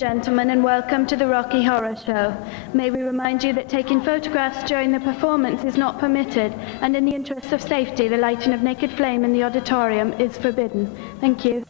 Gentlemen, and welcome to the Rocky Horror Show. May we remind you that taking photographs during the performance is not permitted, and in the interests of safety, the lighting of naked flame in the auditorium is forbidden. Thank you.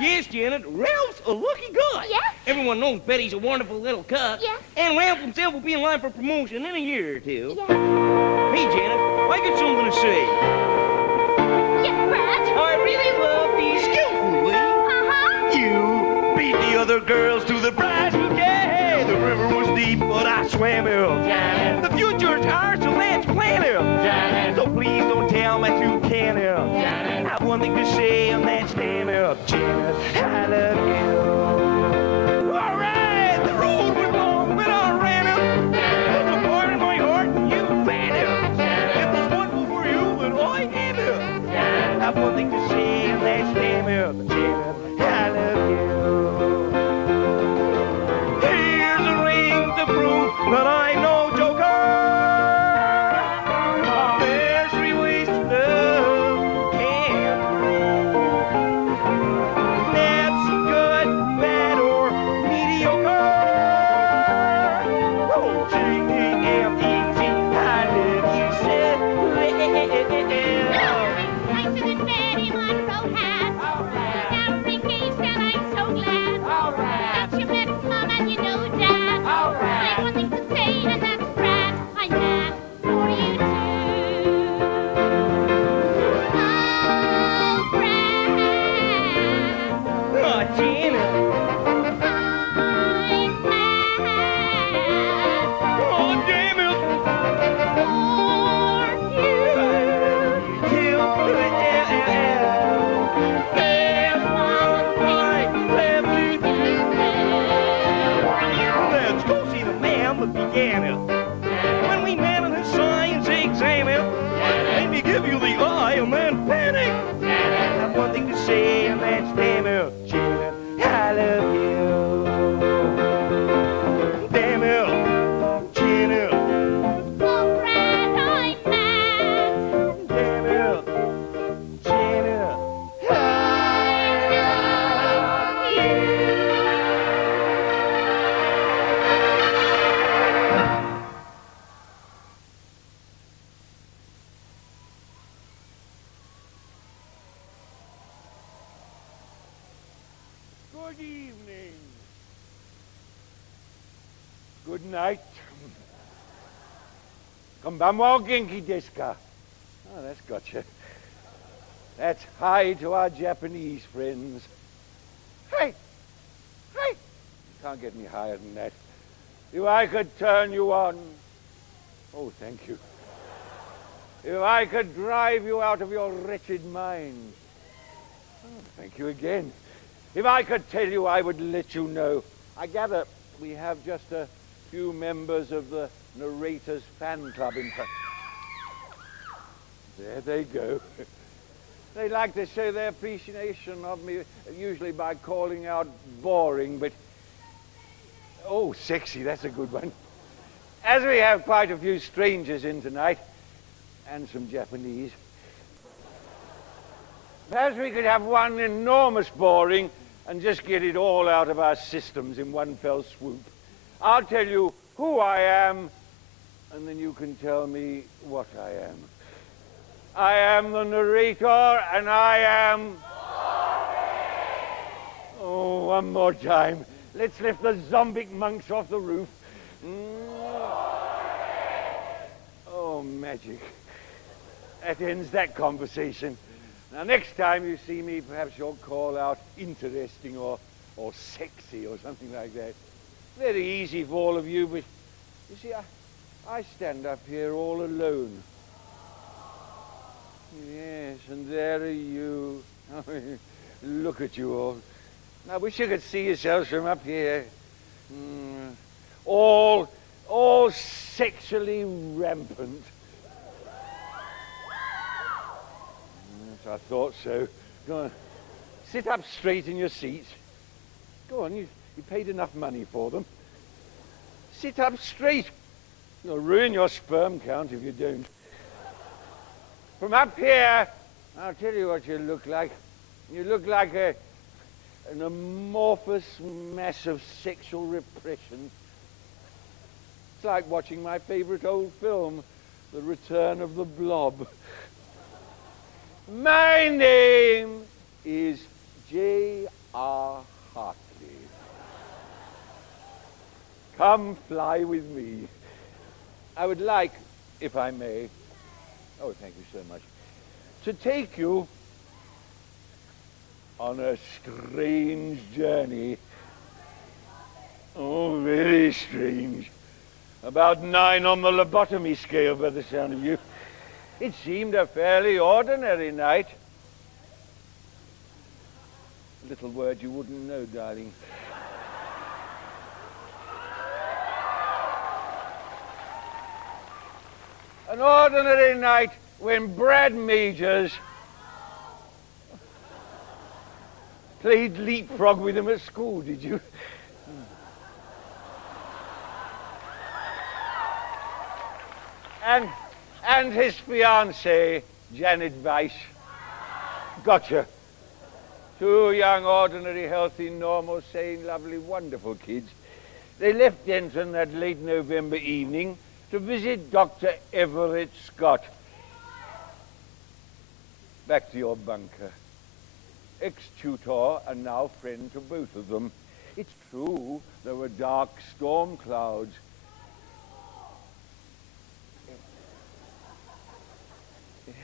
Yes, Janet, Ralph's a lucky guy. Yes? Everyone knows Betty's a wonderful little cook. Yes? And Ralph himself will be in line for promotion in a year or two. Yes? Hey, Janet, I got something to say. Yes, Brad? I really love these skillfully. Uh-huh. You beat the other girls to the prize bouquet. The river was deep, but I swam it. Janet. The future's ours, so let's plan it. Janet. So please don't tell me to can it. Janet. I have one thing to say, and that's stand up, Janet. I love you. All right, the road was long, but nothing to say, and that's Brad. I'm mad for you too. Oh, Brad. Oh, Janet. I'm mad Oh, damn it. for you. Let's go see the man that began it. When we met in the science exam, it made me give you the eye and then panic. I've one thing to say, and that's damn it, Janet, I love you. Damn it, Janet. Oh, Brad, I'm mad. Damn it, Janet, I love you. Good evening. Good night. Konbanwa genki desu ka? Oh, that's gotcha. That's hi to our Japanese friends. Hey! Hey! You can't get any higher than that. If I could turn you on. Oh, thank you. If I could drive you out of your wretched mind. Oh, thank you again. If I could tell you, I would let you know. I gather we have just a few members of the narrator's fan club in fact. There they go. They like to show their appreciation of me, usually by calling out boring, but... Oh, sexy, that's a good one. As we have quite a few strangers in tonight, and some Japanese, perhaps we could have one enormous boring and just get it all out of our systems in one fell swoop. I'll tell you who I am, and then you can tell me what I am. I am the narrator, and I am... Oh, one more time. Let's lift the zombic monks off the roof. Oh, magic. That ends that conversation. Now, next time you see me, perhaps you'll call out interesting or sexy or something like that. Very easy for all of you, but you see, I stand up here all alone. Yes, and there are you. Look at you all. I wish you could see yourselves from up here. All sexually rampant. Yes, I thought so. Go on, sit up straight in your seats. Go on, you paid enough money for them. Sit up straight. You'll ruin your sperm count if you don't. From up here, I'll tell you what you look like. You look like an amorphous mass of sexual repression. It's like watching my favorite old film, The Return of the Blob. My name is J.R. Hartley. Come fly with me. I would like, if I may, oh, thank you so much, to take you on a strange journey. Oh, very strange. About 9 on the lobotomy scale, by the sound of you. It seemed a fairly ordinary night. A little word you wouldn't know, darling. An ordinary night when Brad Majors played leapfrog with him at school, did you? And his fiancée, Janet Weiss. Gotcha. 2 young, ordinary, healthy, normal, sane, lovely, wonderful kids. They left Denton that late November evening to visit Dr. Everett Scott. Back to your bunker. Ex-tutor and now friend to both of them. It's true, there were dark storm clouds,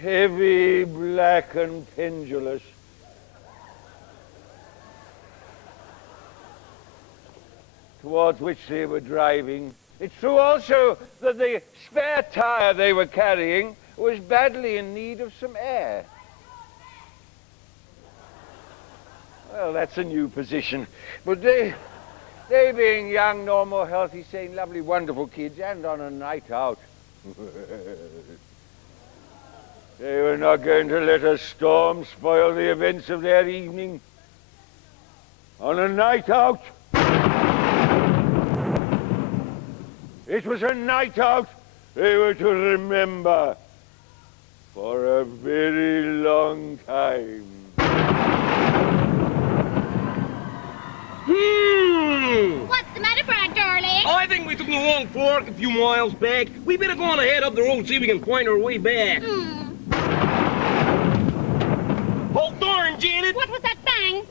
heavy, black, and pendulous. Towards which they were driving. It's true also that the spare tire they were carrying was badly in need of some air. Well, that's a new position. But they being young, normal, healthy, sane, lovely, wonderful kids, and on a night out, they were not going to let a storm spoil the events of their evening. On a night out, it was a night out they were to remember for a very long time. What's the matter, Brad, darling? I think we took the wrong fork a few miles back. We better go on ahead up the road, see if we can find our way back. Hold darn, Janet! What was that bang?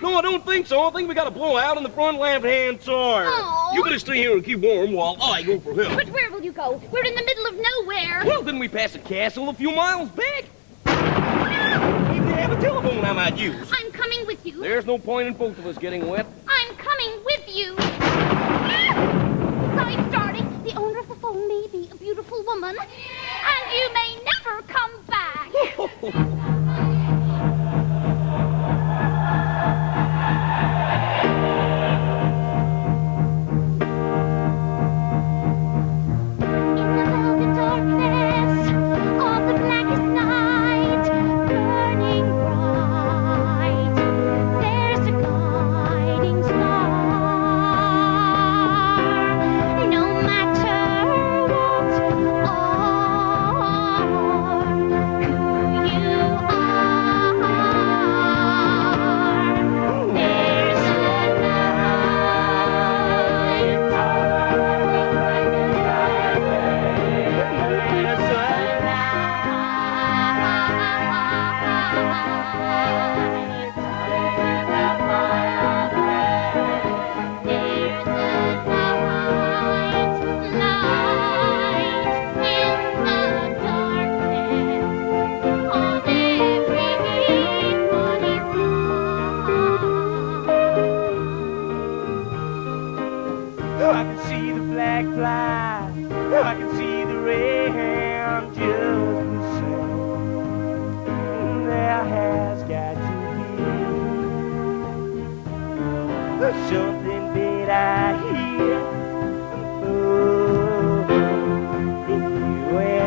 No, I don't think so. I think we got a blowout on the front left-hand tire. Oh. You better stay here and keep warm while I go for help. But where will you go? We're in the middle of nowhere. Well, didn't we pass a castle a few miles back? Maybe they have a telephone I might use. I'm coming with you. There's no point in both of us getting wet. I'm coming with you. Besides, darling, the owner of the phone may be a beautiful woman, and you may never come back. I can see the flag fly, I can see the ram just the same. There has got to be something that I hear. Oh, anywhere.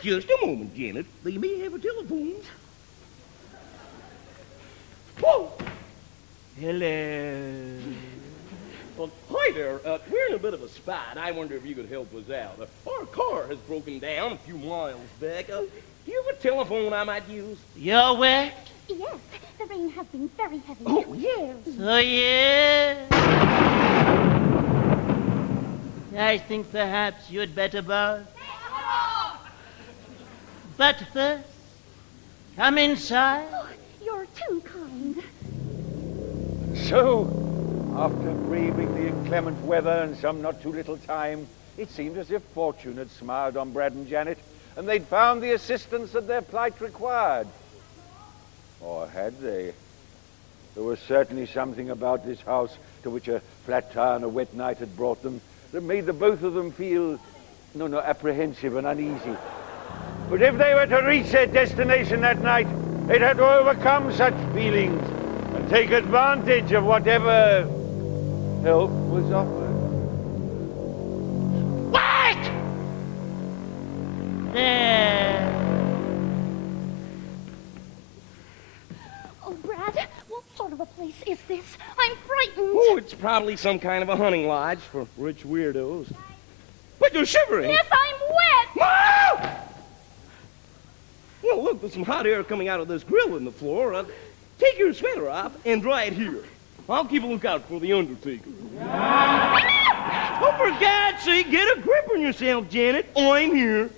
Just a moment, Janet. They may have a telephone. Whoa! Hello. Well, hi there. We're in a bit of a spot. I wonder if you could help us out. Our car has broken down a few miles back. Do you have a telephone I might use? You're wet? Yes, the rain has been very heavy. Oh, yes. Oh, yeah. I think perhaps you'd better both. But first, come inside. Oh, you're too kind. So, after braving the inclement weather and some not too little time, it seemed as if fortune had smiled on Brad and Janet, and they'd found the assistance that their plight required. Or had they? There was certainly something about this house to which a flat tire and a wet night had brought them that made the both of them feel, apprehensive and uneasy. But if they were to reach their destination that night, they'd have to overcome such feelings and take advantage of whatever help was offered. What? There. Oh, Brad, what sort of a place is this? I'm frightened. Oh, it's probably some kind of a hunting lodge for rich weirdos. But you're shivering. Yes, I'm wet. Ah! Well, look, there's some hot air coming out of this grill in the floor. Take your sweater off and dry it here. I'll keep a lookout for the undertaker. Oh, for God's sake, get a grip on yourself, Janet. I'm here.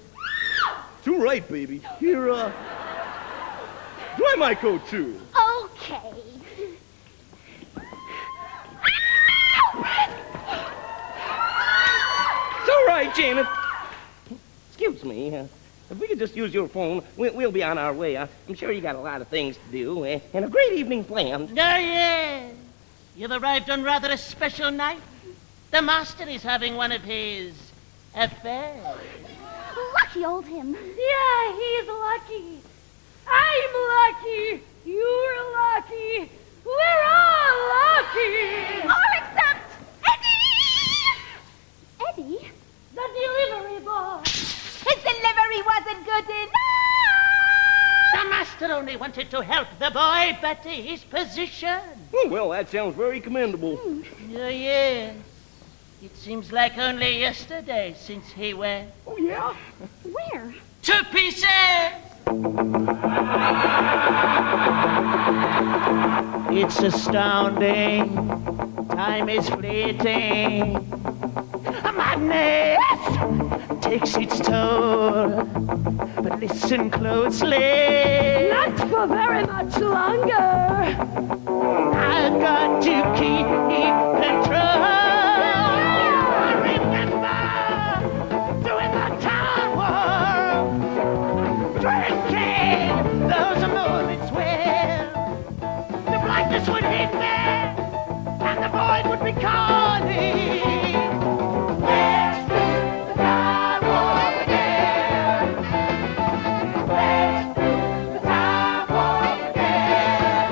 Too right, baby. Here, dry my coat, too. Okay. It's all right, Janet. Excuse me. If we could just use your phone, we'll be on our way. I'm sure you got a lot of things to do and a great evening planned. Oh, yes. You've arrived on rather a special night. The master is having one of his affairs. Lucky old him. Yeah, he's lucky. I'm lucky. You're lucky. We're all lucky. All except Eddie. Eddie? The delivery boy. His delivery wasn't good enough. The master only wanted to help the boy better his position. Oh, well, that sounds very commendable. Oh, yes. It seems like only yesterday since he went Oh, yeah? Where? to pieces. It's astounding. Time is fleeting. Madness takes its toll. But listen closely. Not for very much longer. I've got to keep control. Remember, doing the tower, drinking those moments when the blackness would hit me and the void would be calling. Let's do the tower again. Let's do the tower again.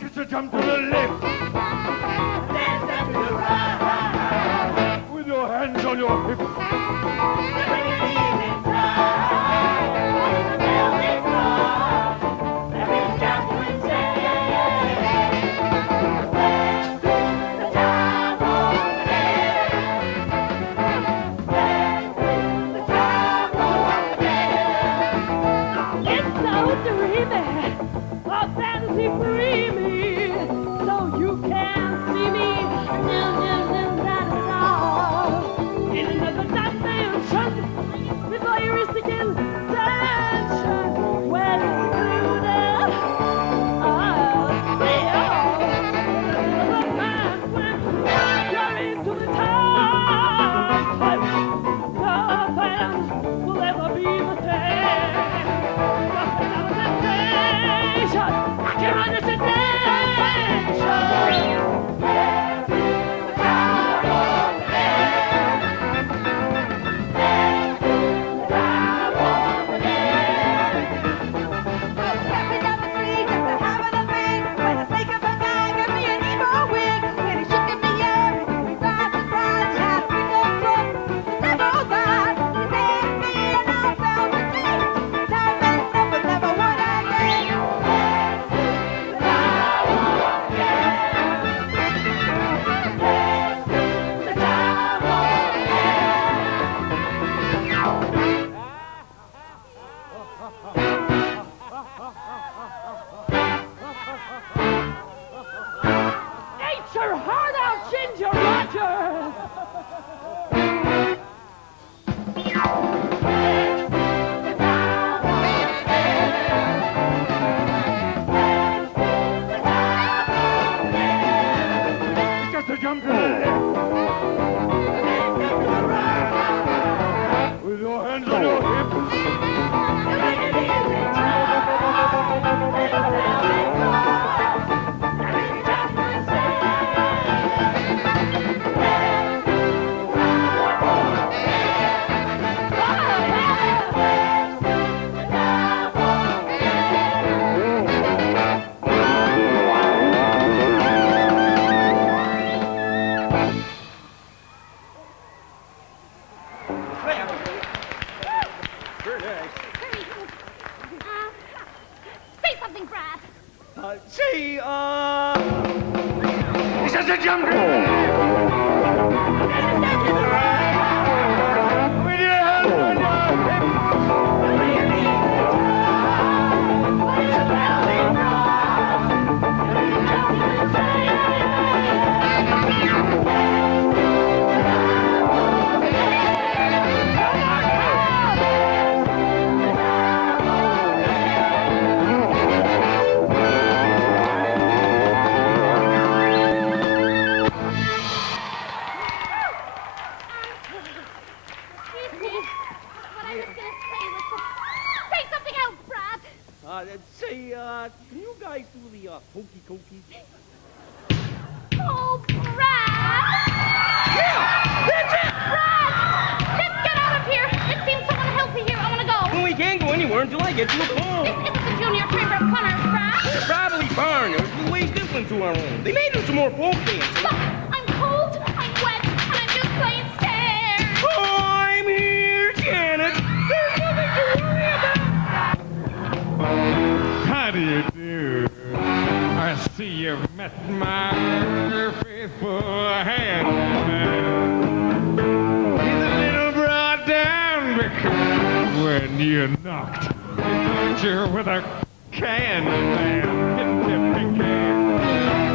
Should you jump to the left Let's step to the right. with your hands on your hips? It's so dreamy. A fantasy free me. So you can't see me. Not at all. In another dimension. Before you reach the tension. Well included. You're into the time. Nothing will ever be the same. Nothing Eat your heart out, Ginger Rogers! It's just a jump to the left. With your hands on your hips. Say something, Brad. It's just a jump to the left. With your hands on your hips. Excuse me. What I was gonna say was say something else, Brad. Can you guys do the hokey cokey? Oh, Brad! That's it! Brad! Let's get out of here. It seems so unhealthy here. I wanna go. Well, we can't go anywhere until I get you a phone. This isn't the Junior Chamber of Commerce, Brad. They're probably foreigners with ways different to our own. They made us some more folk dancing. Look, I'm cold, I'm wet, and I'm just plain scared. I'm here, Janet. There's nothing to worry about. How do you do? I see you've met my faithful handyman. He's a little brought down because when you knocked, he thought you with a candyman. Didn't you, Pinky?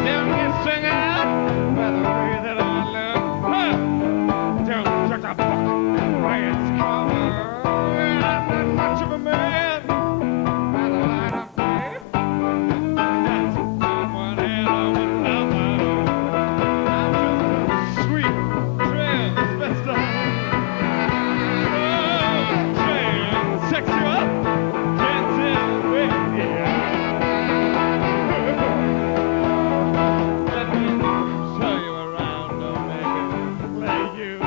Don't get sung out by the way that I love. Huh? Don't judge a book by its cover. I'm not much of a man by the light of day. That's someone else another. I'm just a sweet transvestite. Oh, transsexual, Transylvania. Let me show you around, don't make it play you a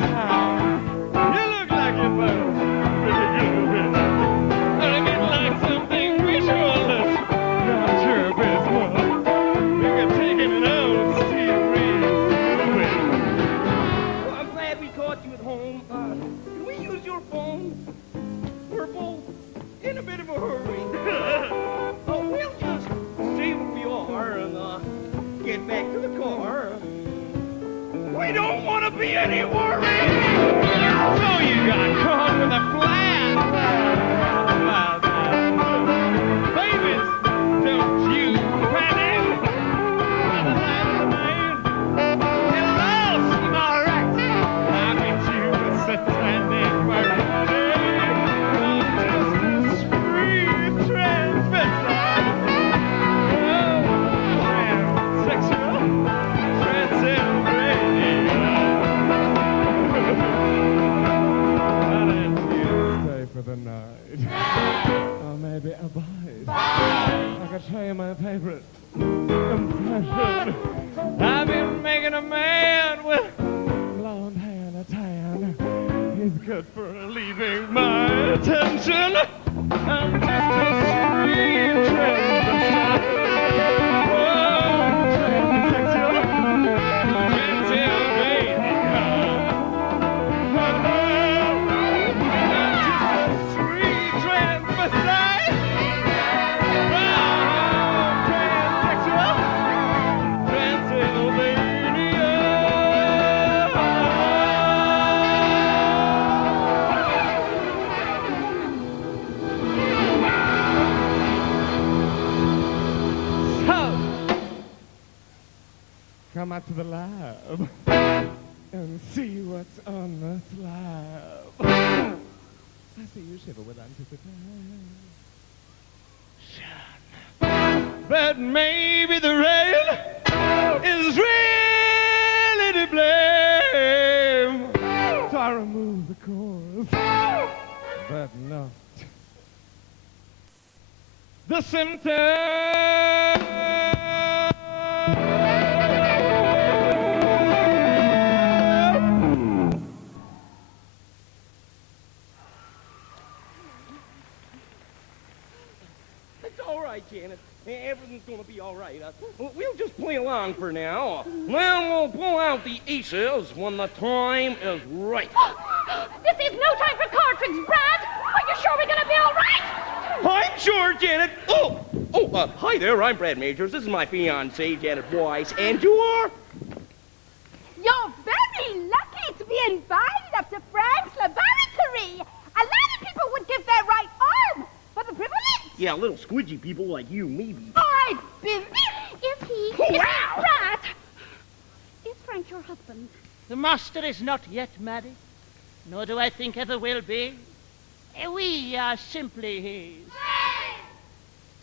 sound. You look like you're both pretty good. I mean, like something visualist. Not your business. You can take it out, serious. Well, I'm glad we caught you at home. Can we use your phone? We're both in a bit of a hurry. We'll just stay where we are and get back to the car. We don't want to be any worried. So you got caught with a flat. Babies, don't you panic. By the light of the moon, you lost my right. I bet you a satanic murder. I'm just a sweet transvestite. Oh, transsexual, Transylvania. Why don't you stay for the night? Or maybe a bite. I could show you my favorite impression. I've been making a man with blonde hair and a tan. He's good for relieving my attention. I'm just a sweet transvestite. Oh, transsexual, Transylvania. come out to the lab and see what's on the slab. I see you shiver with anticipation. But maybe the rain is really to blame. So I remove the cause, but not the symptom. It's all right, Janet. Everything's gonna be all right. We'll just play along for now. Then we'll pull out the aces when the time is right. This is no time for card tricks, Brad. Are you sure we're gonna be all right? I'm sure, Janet. Hi there. I'm Brad Majors. This is my fiancée, Janet Weiss, and you are? You're very lucky to be invited up to Frank's laboratory. A lot of people would give their right arm for the privilege. Yeah, little squidgy people like you, maybe. I've been Is he? Wow! Brad! Is Frank your husband? The master is not yet married, nor do I think ever will be. We are simply his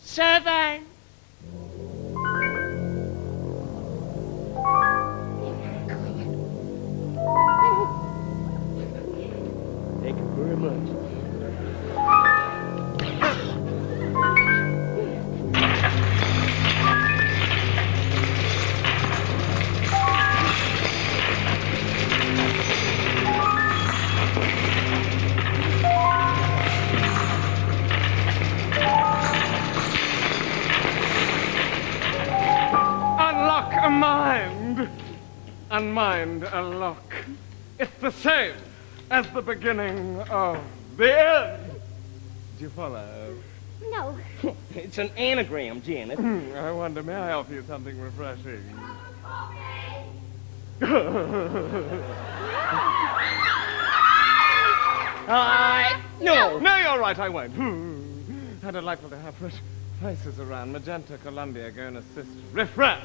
servant. Thank you very much. Unlock a mind, unmind a lock. It's the same as the beginning of the end. Do you follow? No. It's an anagram, Janet. I wonder, may I offer you something refreshing? No. No, you're right, I won't. How delightful to have fresh faces around. Magenta, Columbia, go and assist. Refresh.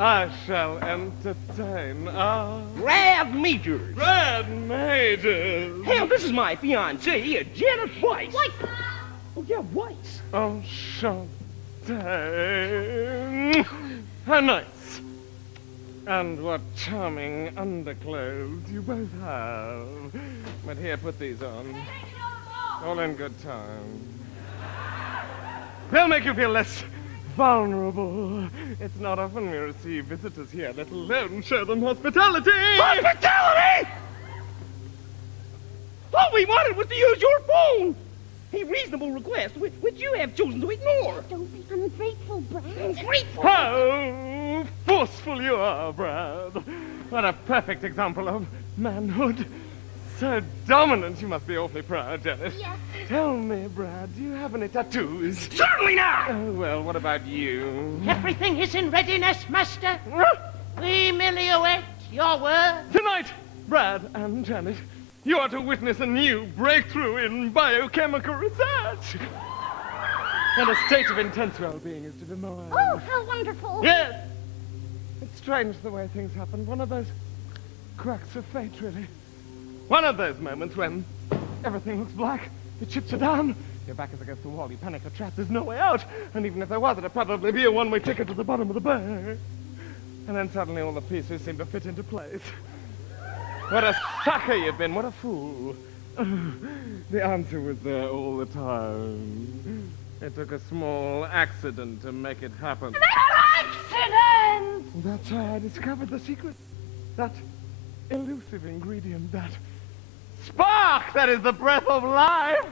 I shall entertain our Brad Majors. Brad Majors. Hell, this is my fiancée, Janet Weiss. Weiss. Oh, yeah, Weiss. Enchanté. How nice. And what charming underclothes you both have. But here, put these on. All in good time. They'll make you feel less vulnerable. It's not often we receive visitors here, let alone show them hospitality. Hospitality! All we wanted was to use your phone. A reasonable request, which you have chosen to ignore. Don't be ungrateful, Brad. Ungrateful. How forceful you are, Brad. What a perfect example of manhood. So dominant, you must be awfully proud, Janet. Yes. Tell me, Brad, do you have any tattoos? Certainly not. Oh, well, what about you? Everything is in readiness, master. We merely await your word. Tonight, Brad and Janet, you are to witness a new breakthrough in biochemical research. And a state of intense well-being is to be mine. Oh, how wonderful. Yes. It's strange the way things happen. One of those cracks of fate, really. One of those moments when everything looks black, the chips are down, your back is against the wall, you panic, you're trapped, there's no way out. And even if there was, it'd probably be a one-way ticket to the bottom of the barrel. And then suddenly all the pieces seem to fit into place. What a sucker you've been, what a fool. The answer was there all the time. It took a small accident to make it happen. accident. That's how I discovered the secret. That elusive ingredient, that spark that is the breath of life.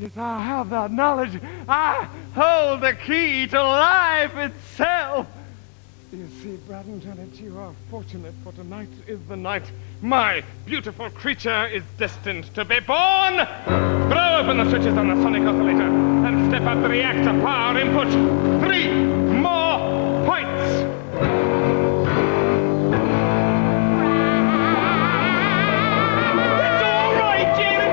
Yes, I have that knowledge. I hold the key to life itself. You see, Brad and Janet, you are fortunate, for tonight is the night my beautiful creature is destined to be born. Throw open the switches on the sonic oscillator and step up the reactor power input. 3 more points. It's all right, Janet.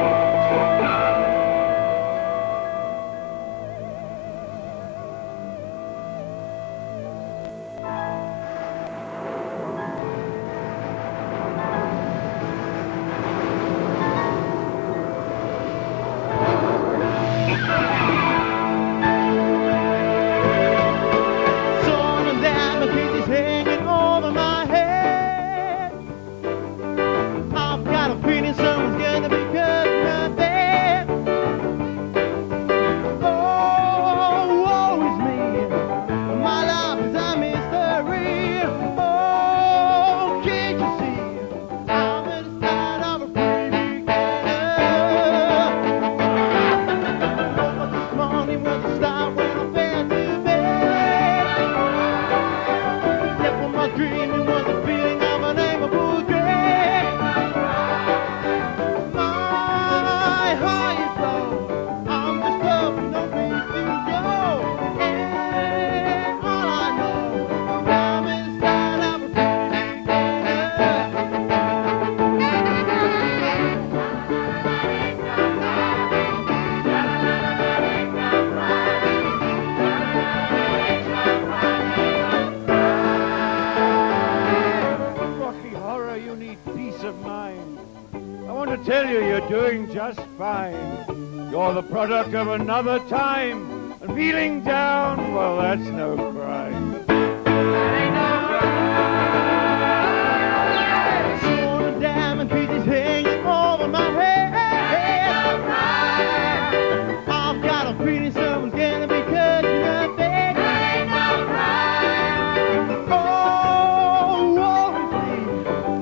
doesn't stop when I'm fed to bed. Step on my dream, you want the feeling of an amiable day. My heart is low, I'm just loving, no place to go. And all I know, I'm inside of a pretty Rocky Horror, you need peace of mind. I want to tell you, you're doing just fine. You're the product of another time. And feeling down, well, that's no crime. sword and diamond pieces hanging over my head. I've got a feeling someone's gonna be cutting up there. Oh, woe is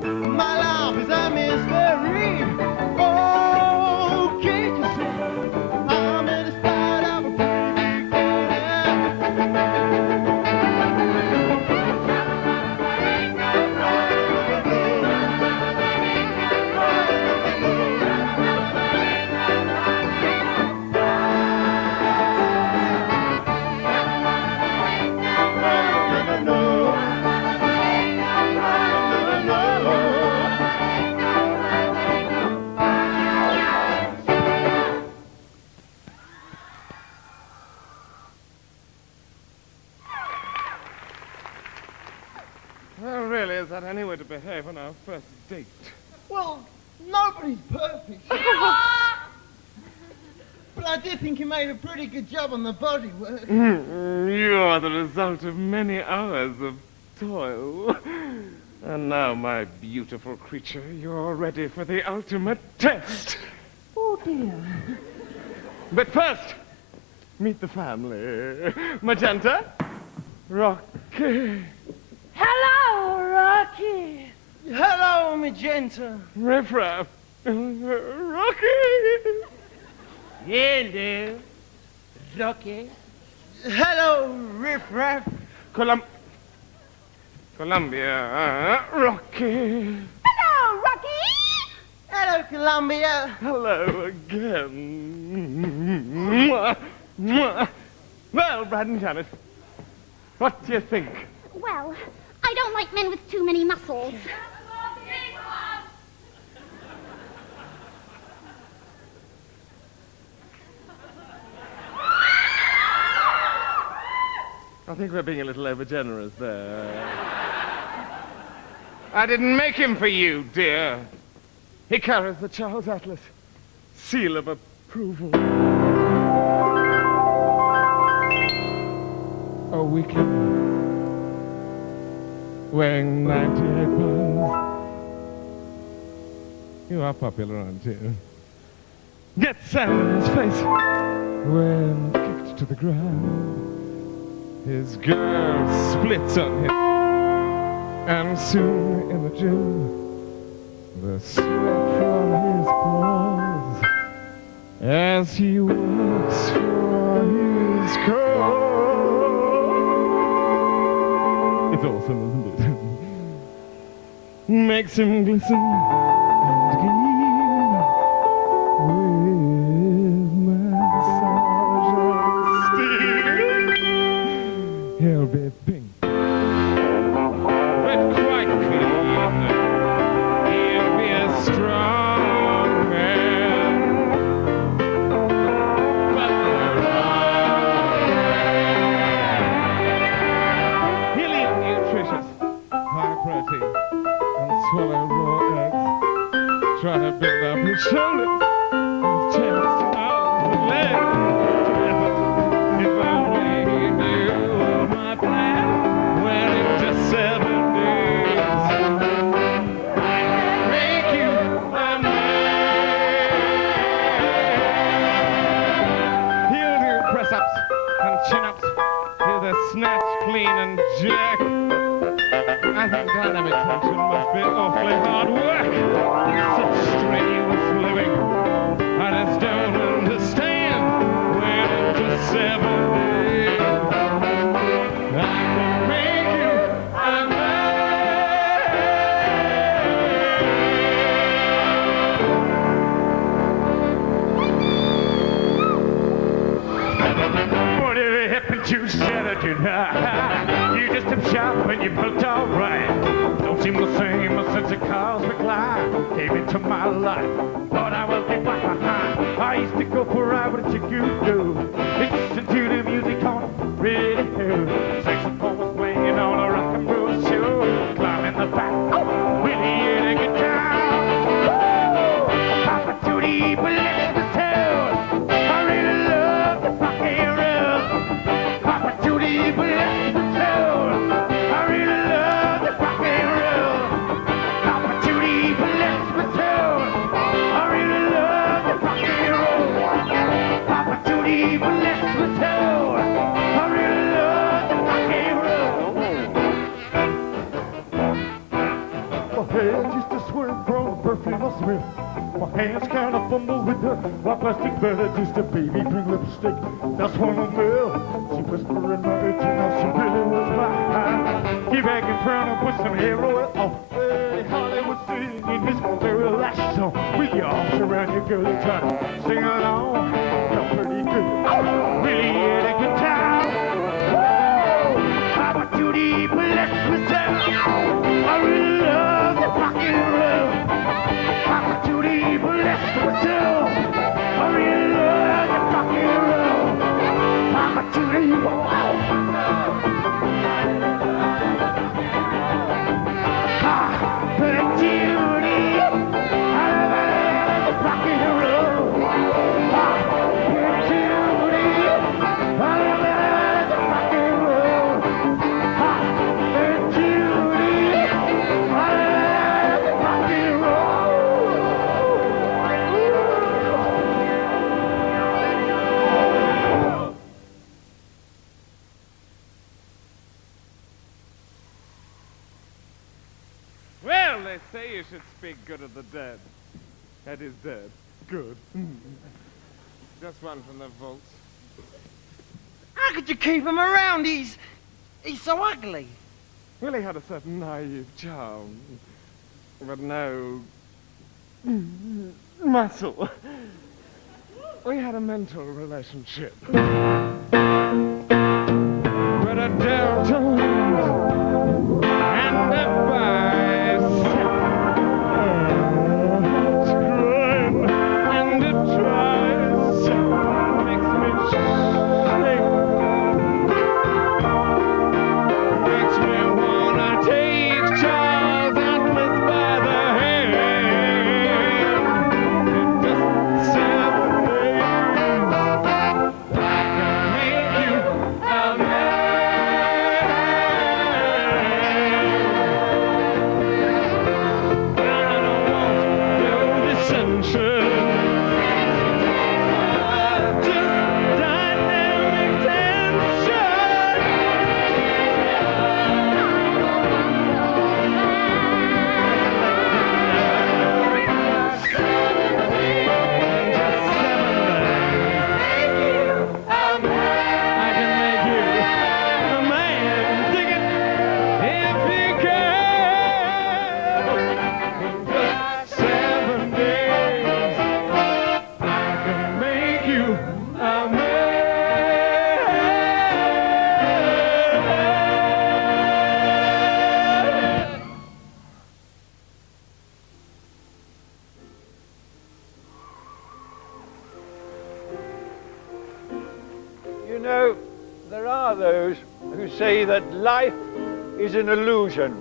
me. My life is a mystery. Oh, can't you see? I'm in the spot of a pretty Well, really, is that any way to behave on our first date? Well, nobody's perfect. But I did think you made a pretty good job on the bodywork. You are the result of many hours of toil. And now, my beautiful creature, you're ready for the ultimate test. Oh, dear. But first, meet the family. Magenta, Rocky, Hello, Rocky. Hello, Magenta. Riff Raff, Rocky. Hello, Rocky. Hello, Riff Raff. Columbia, Rocky. Hello, Rocky. Hello, Columbia. Hello again. Mwah, mwah. Well, Brad and Janet, what do you think? Well, I don't like men with too many muscles. I think we're being a little overgenerous there. I didn't make him for you, dear. He carries the Charles Atlas seal of approval. A weakling weighing 98 pounds. You are popular, aren't you? Get sand in his face when kicked to the ground. His girl splits on him, and soon in the gym, the sweat from his paws as he works for his cause. It's awesome, isn't it? Makes him glisten and gleam with massage and steam. He'll be pink, but quite clean. He'll be a strong man, but the wrong man. He'll eat nutritious, high protein, and swallow raw eggs. Try to build up his shoulders, his chest, arms, and legs. If only he knew my plan, well, in just 7 days, make you a man. He'll do press-ups and chin-ups, do the snatch, clean, and jerk. I think dynamic tension must be awfully hard work. Such strenuous living. I just don't understand when in just 7 days. I can make you a man. Whatever happened to Saturday night? You just have shop and you booked all right. Don't seem the same since the cosmic line came into my life. Thought I was getting behind. I used to go for a ride with a chick you do. Listen to the music on radio. Saxophone was playing on a rock and roll show. Climbing the back, really had a good time. Woo! Papa Tootie, but let me tell, I really love the rock and roll. Papa Tootie, but let me tell, I really love the rock and roll. Papa Tootie, but let me tell, I really love the rock and roll. Papa Tootie, but let me tell, I really love the rock and roll. My head used to swim from the perfume I smell. My hands kind of fumble with the white plastic bed. Just a baby pink lipstick. That's one of them. She whispered in my ear, now she really was mine. Get back in front and put some hair oil on. Hey, Hollywood singing this very last song. With your arms around your girl and try to sing along. Felt pretty good. Really had a good time. Woo! Papa Tootie, but let's pretend I really love the rock and roll. Papa Tootie, but let's pretend I really love the rock and roll. Papa Tootie, Papa Tootie, I love the rock and roll. Papa Tootie, I love the rock and roll. Papa Tootie, I love the rock and roll. Well, they say you should speak good of the dead. That is dead. Good. Just one from the vaults. How could you keep him around? He's so ugly. Well, he had a certain naive charm, but no muscle. We had a mental relationship. But a delta and a bicep. It's growing and it tries. Makes me shake. Makes me wanna take Charles Atlas by the hand. It just 7 days. I can make you a man. I don't want no dissension. Just dynamic I can make you a man. Dig it if you can. Just 7 days. I can make you a man. You know, there are those who say that life is an illusion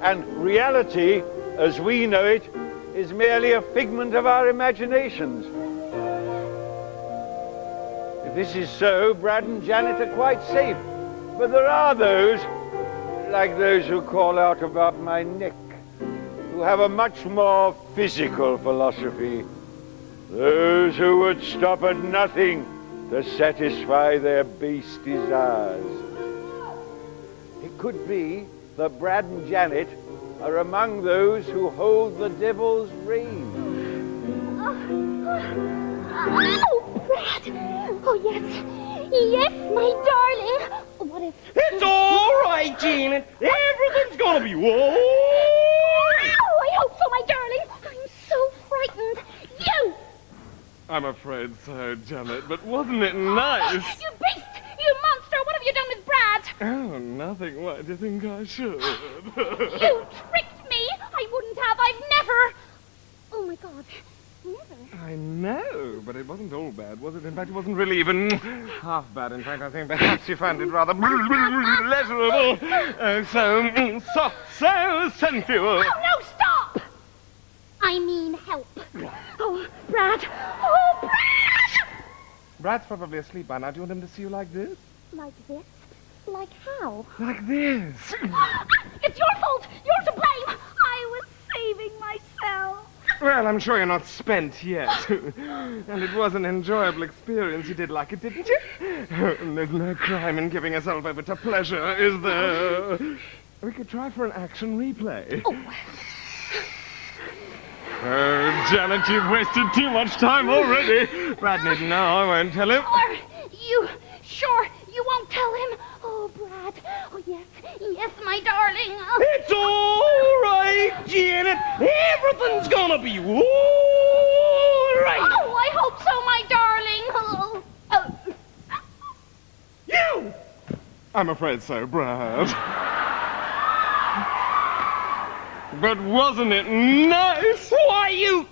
and reality, as we know it, is merely a figment of our imaginations. If this is so, Brad and Janet are quite safe. But there are those, like those who call out about my neck, who have a much more physical philosophy. Those who would stop at nothing to satisfy their base desires. It could be that Brad and Janet are among those who hold the devil's reins. Oh, Brad! Oh, yes. Yes, my darling. What if... It's all right, Janet. Everything's gonna be all Ow, right. I hope so, my darling. I'm so frightened. You! I'm afraid so, Janet, but wasn't it nice? You beast! You monster! What have you done with Brad? Oh, nothing. Why do you think I should? You tricked me! I wouldn't have. I've never... Oh, my God. Never. I know, but it wasn't all bad, was it? In fact, it wasn't really even half bad. In fact, I think perhaps you found it rather pleasurable. Oh, so soft, so sensual. Oh, no, stop! I mean help. Oh, Brad. Oh, Brad! Brad's probably asleep by now. Do you want him to see you like this? Like this? Like how? Like this. It's your fault! You're to blame! I was saving myself. Well, I'm sure you're not spent yet. And it was an enjoyable experience. You did like it, didn't you? And there's no crime in giving yourself over to pleasure, is there? We could try for an action replay. Oh. Oh, Janet, you've wasted too much time already. Brad needn't know. I won't tell him. Are you sure you won't tell him? Oh, Brad. Oh, yes. Yes, my darling. Oh. It's all right, Janet. Everything's gonna be all right. Oh, I hope so, my darling. Oh. You! I'm afraid so, Brad. But wasn't it nice? Why, you...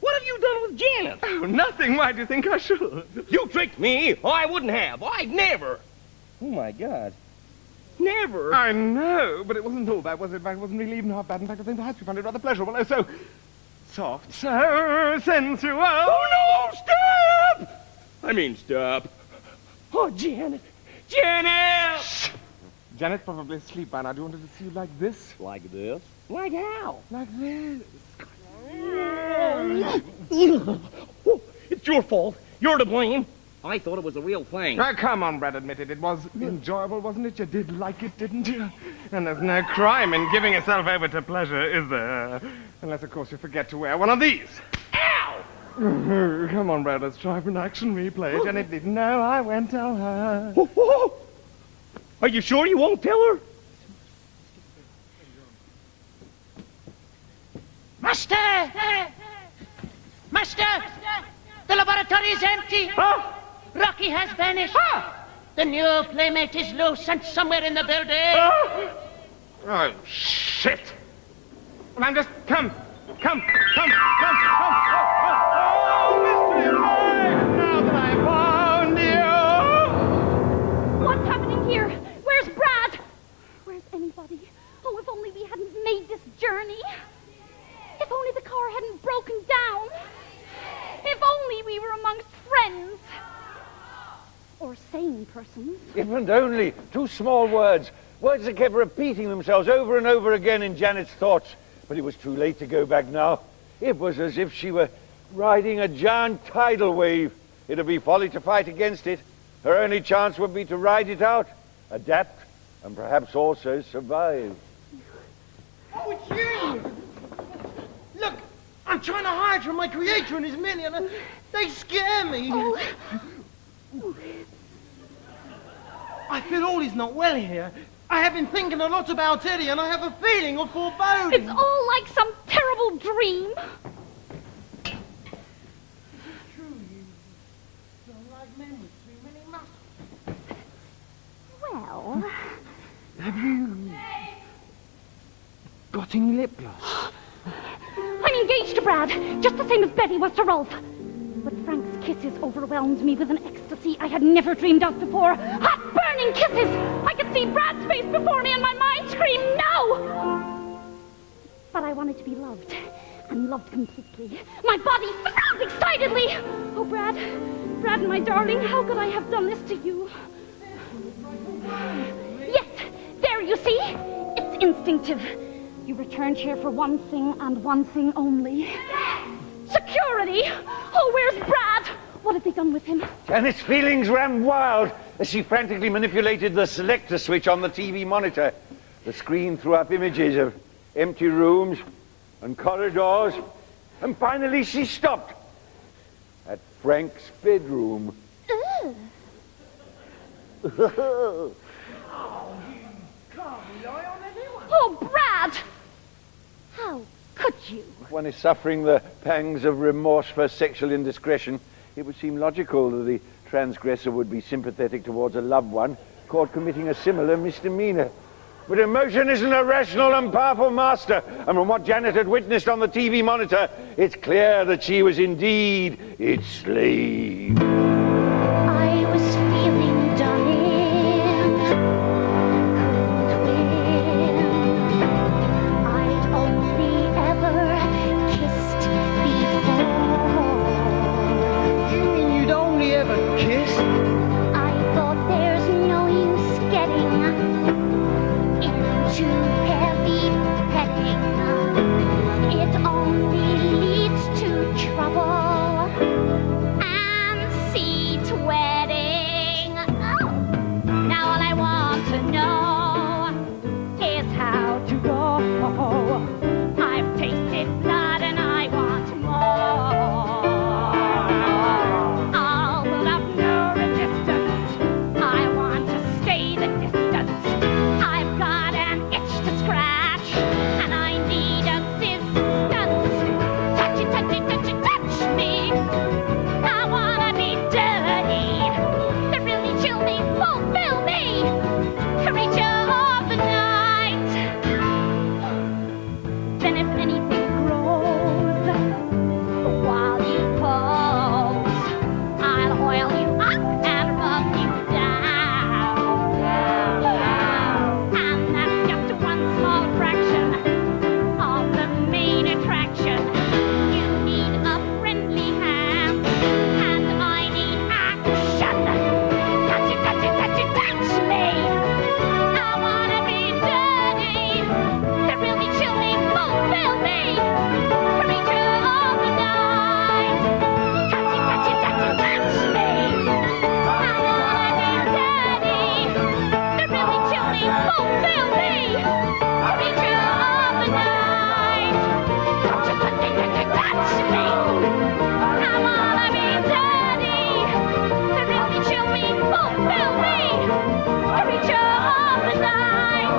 What have you done with Janet? Oh, nothing. Why do you think I should? You tricked me. I wouldn't have. I'd never. Oh, my God. Never. I know, but it wasn't all bad, was it? In fact, it wasn't really even half bad. In fact, I think perhaps you found it rather pleasurable. Oh, so soft, so sensual. Oh, no, stop! I mean, stop. Oh, Janet. Janet! Shh. Janet's probably asleep by now. Do you want her to see you like this? Like this? Like how? Like this. Oh, it's your fault. You're to blame. I thought it was a real thing. Now, come on, Brad, admit it. It was enjoyable, wasn't it? You did like it, didn't you? And there's no crime in giving yourself over to pleasure, is there? Unless, of course, you forget to wear one of these. Ow! Come on, Brad, let's try for an action replay. Janet didn't know. I won't tell her. Oh, oh. Are you sure you won't tell her? Master! Master! The laboratory is empty. Huh? Rocky has vanished. The new playmate is loose and somewhere in the building. Oh, shit. Now, just come. Oh, mystery boy, now that I found you. What's happening here? Where's Brad? Where's anybody? Oh, if only we hadn't made this journey. If only the car hadn't broken down. If only we were amongst friends. Or sane persons. If and only. Two small words. Words that kept repeating themselves over and over again in Janet's thoughts. But it was too late to go back now. It was as if she were riding a giant tidal wave. It'd be folly to fight against it. Her only chance would be to ride it out, adapt, and perhaps also survive. Oh, it's you! Look, I'm trying to hide from my creator and his minion, and they scare me. Oh. I feel all is not well here. I have been thinking a lot about Eddie, and I have a feeling of foreboding. It's all like some terrible dream. True, you don't like men with too many muscles. Well, Have you got any lip gloss? I'm engaged to Brad, just the same as Betty was to Rolf. But Frank's kisses overwhelmed me with an ecstasy I had never dreamed of before. Hot, burning kisses! I could see Brad's face before me and my mind screamed no! But I wanted to be loved, and loved completely. My body throbbed excitedly! Oh, Brad, my darling, how could I have done this to you? Yes, there, you see? It's instinctive. You returned here for one thing and one thing only. Security! Oh, where's Brad? What have they done with him? Janet's feelings ran wild as she frantically manipulated the selector switch on the TV monitor. The screen threw up images of empty rooms and corridors, and finally she stopped at Frank's bedroom. Ugh. Oh, Brad! How could you? If one is suffering the pangs of remorse for sexual indiscretion, it would seem logical that the transgressor would be sympathetic towards a loved one caught committing a similar misdemeanor. But emotion isn't a rational and powerful master, and from what Janet had witnessed on the TV monitor, it's clear that she was indeed its slave. I was feeling done in, couldn't win. I'd only ever kissed before. You mean you'd only ever kissed? I thought there's no use getting into heavy petting. It only leads to trouble and seat wetting. Oh. Now all I want to know is how to go. I've tasted blood and I want more. I'll put up no resistance. I want to stay the distance. I've got an itch to scratch and I need assistance. Touchy, touchy, touchy, touch me. I wanna be dirty. That really chill me, fulfill me. Creature of the night. Then if anything grows while you pose, I'll oil you up and rub you down. And that's just one small fraction of the main attraction. You need a friendly hand, and I need action. Touchy, touchy, touchy, touch me. I wanna be dirty. That really chill me, fulfill me. Creature of the night. Touchy, touchy, touchy, touch me. I wanna be dirty. That really chill me, fulfill me. Creature of the night. Touchy, touchy, touchy, touch me. I wanna be dirty. That really chill me, fulfill me. Creature of the night.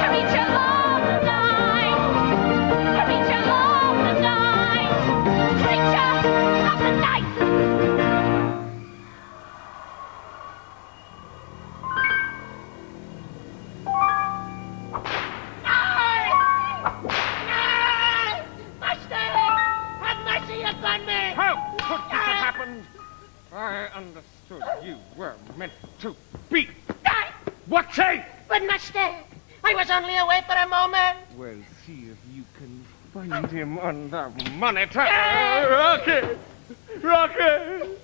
Creature of the night. Creature of the night. Creature of the night. Master! Have mercy upon me! How could this have happened? I understood you were meant to be. What say? But, Master, I was only away for a moment. Well, see if you can find him on the monitor. Rocket! Rocket!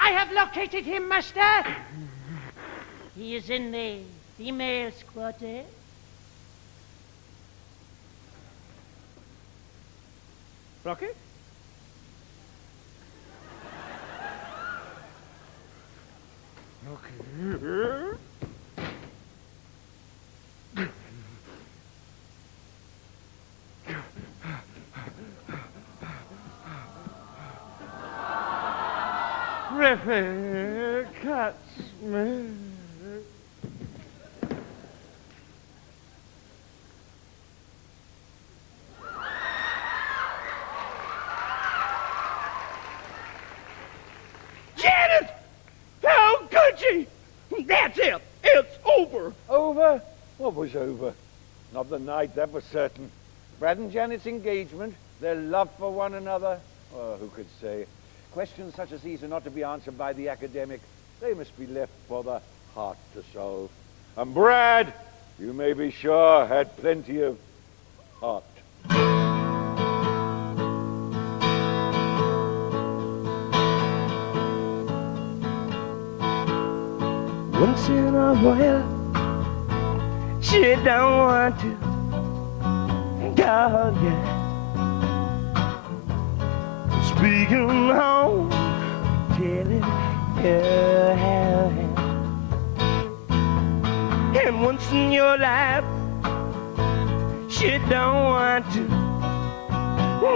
I have located him, Master. He is in the female's quarter. Rocket? Okay. Griffin, catch me. Janet! How could she? That's it. It's over. Over? What was over? Not the night, that was certain. Brad and Janet's engagement, their love for one another. Oh, who could say? Questions such as these are not to be answered by the academic. They must be left for the heart to solve. And Brad, you may be sure, had plenty of heart. Once in a while, she don't want to go yet. Speaking home, telling her how. And once in your life, she don't want to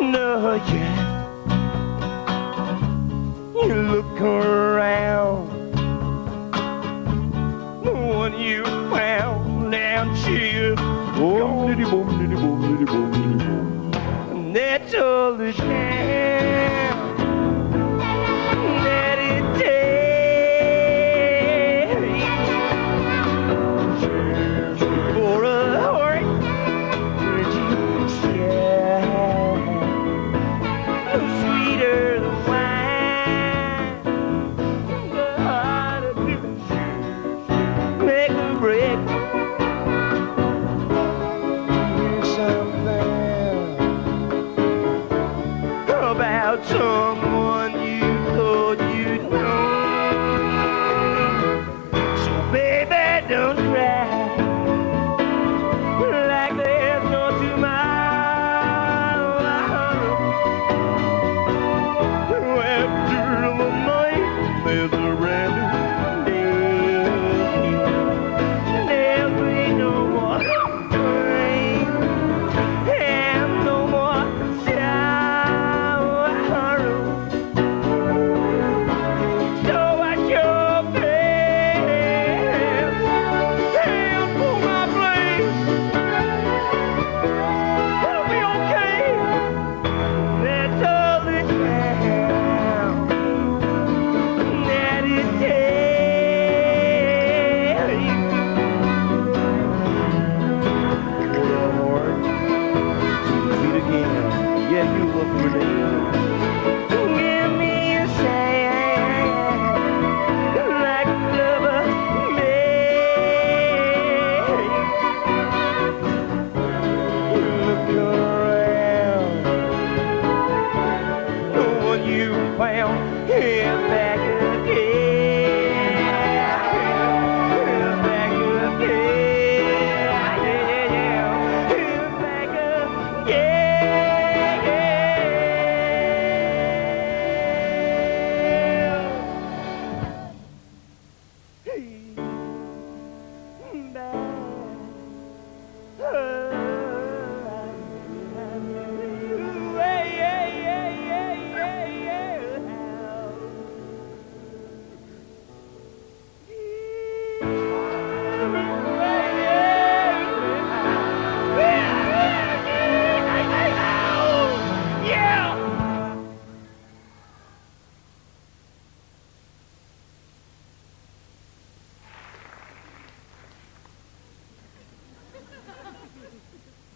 know yet. you look around. The one you found down here. Oh, diddy boom, diddy boom, diddy boom, diddy boom. And that's all the time that it takes for a heart to shine. No sweeter the wine, the harder to make a break. About someone you thought you'd know. So baby, don't cry like there's no tomorrow. After the night, there's a brand new day. There'll be no more rain and no more sorrow. So watch your face and pull my place. It'll be okay. That's all the time that it takes. Hold on, Lord. Meet again. Yeah, you look pretty. Give me a sign, like a lover may. Look around, the one you found is back again. Is back again. Is back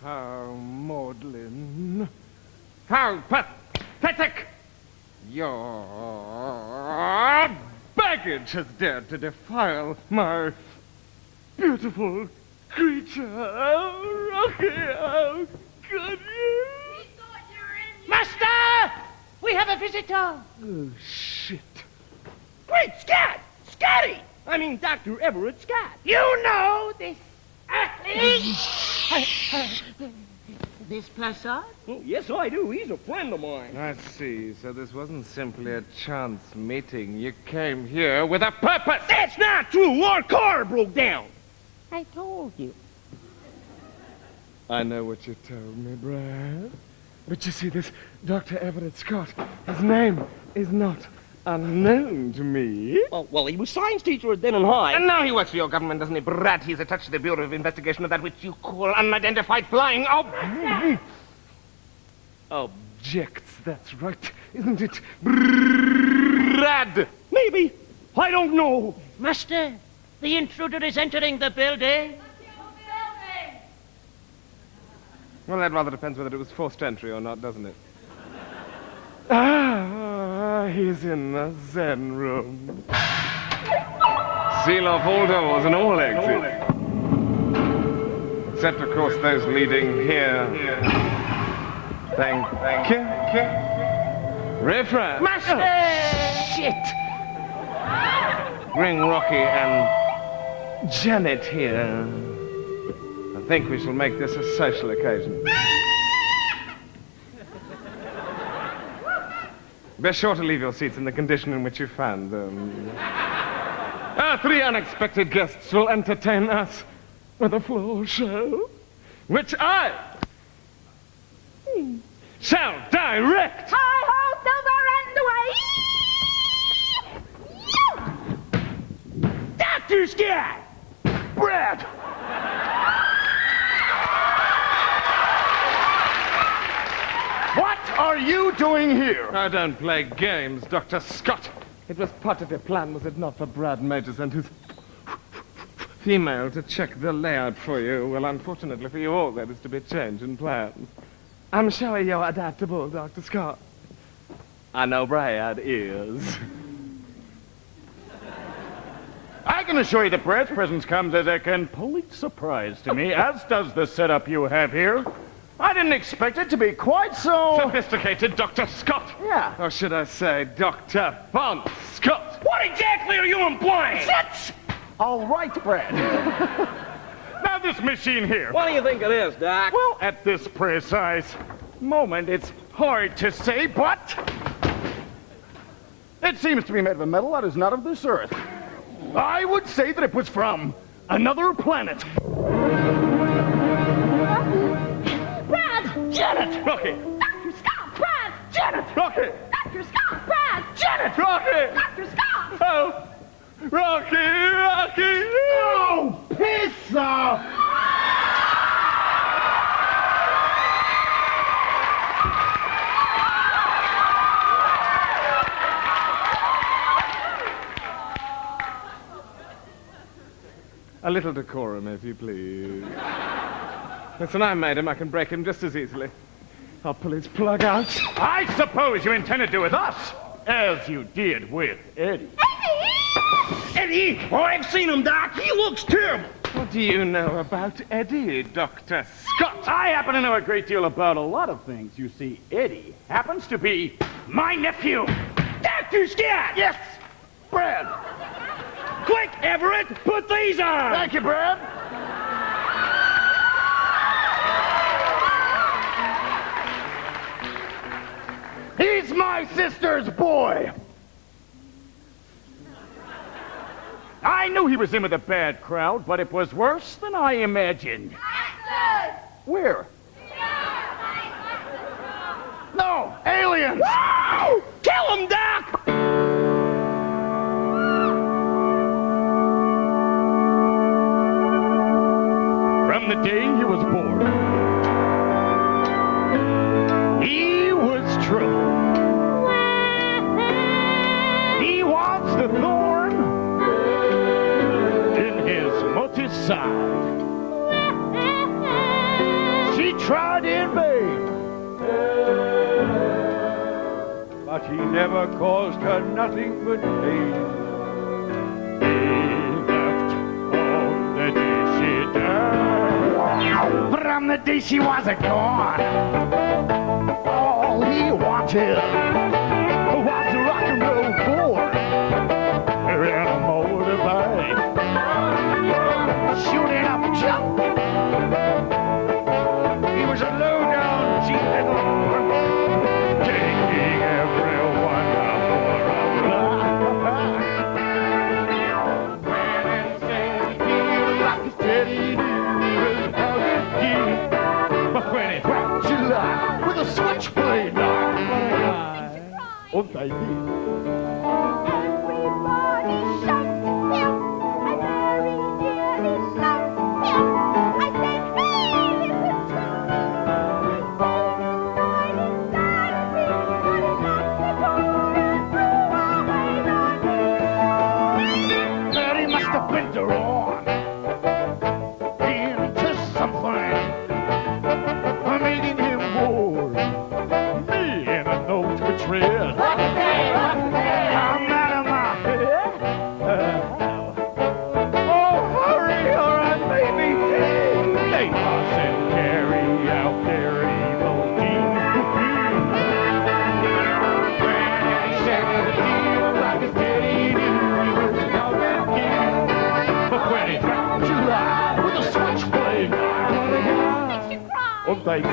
How maudlin. How pathetic! Your baggage has dared to defile my beautiful creature. Oh, Rocky, how could you? Master! We have a visitor! Oh, shit. Great Scott! Scotty! I mean, Dr. Everett Scott. You know this this placard? Oh, yes, I do. He's a friend of mine. I see. So this wasn't simply a chance meeting. You came here with a purpose! That's not true. Our car broke down. I told you. I know what you told me, Brad. But you see, this Dr. Everett Scott, his name is not unknown to me. Oh, well, he was science teacher at Denham High. And now he works for your government, doesn't he, Brad? He's attached to the Bureau of Investigation of that which you call unidentified flying objects. That's right, isn't it, Brad? Maybe. I don't know. Master, the intruder is entering the building. Well, that rather depends whether it was forced entry or not, doesn't it? Ah, he's in the Zen room. Seal off all doors and all exits. Except, of course, those leading here. Thank you. Refresh. Master! Oh, shit! Bring Rocky and Janet here. I think we shall make this a social occasion. Be sure to leave your seats in the condition in which you found them. Our 3 unexpected guests will entertain us with a floor show, which I shall direct. Hi-ho, silver and away! Dr. Scott! Brad! What are you doing here? I don't play games, Dr. Scott. It was part of your plan, was it not, for Brad Majors and his female to check the layout for you? Well, unfortunately for you all, there is to be a change in plans. I'm sure you're adaptable, Dr. Scott. I know Brad is. I can assure you that Brad's presence comes as a complete surprise to me, as does the setup you have here. I didn't expect it to be quite so... Sophisticated, Dr. Scott. Yeah. Or should I say, Dr. Von Scott. What exactly are you implying? Sit! All right, Brad. Now this machine here. What do you think it is, Doc? Well, at this precise moment, it's hard to say, but... it seems to be made of a metal that is not of this Earth. I would say that it was from another planet. Brad! Janet! Rocky! Dr. Scott! Brad! Janet! Rocky! Dr. Scott! Brad! Janet! Rocky! Dr. Scott! Oh! Rocky! Rocky! Oh, piss off! A little decorum, if you please. Listen, I made him. I can break him just as easily. I'll pull his plug out. I suppose you intended to with us, as you did with Eddie. Eddie! Oh, I've seen him, Doc. He looks terrible. What do you know about Eddie, Dr. Scott? I happen to know a great deal about a lot of things. You see, Eddie happens to be my nephew. Dr. Scott! Yes, Brad. Quick, Everett, put these on! Thank you, Brad. He's my sister's boy. I knew he was in with a bad crowd, but it was worse than I imagined. Where? No, aliens! Woo! Kill him, Doc! From the day he was born, he was trouble. He wants the thorn in his mother's side. She tried in vain, but he never caused her nothing but pain. He left on the day she died. From the day she was gone, all he wanted was a rock and roll board and a motorbike. Shooting up a jump. He was a low-down cheap little whore, taking everyone for a ride. When it said he was like a steady needle, how it did. But when it wrapped July with a switchblade knife, oh, they did. Everybody shouts him. I very dearly love him. I said, hey, is it true? Died inside of me, but he locked the door and threw away the key. But he must have been drawn into something, making him more me in a note which read, I'm out of my head. Oh, hurry, or I may be dead. They mustn't carry out their evil deeds. When he said the deal like a steady news, he was no good kid. But when he dropped July with a switchblade knife, Makes you cry. oh, they did.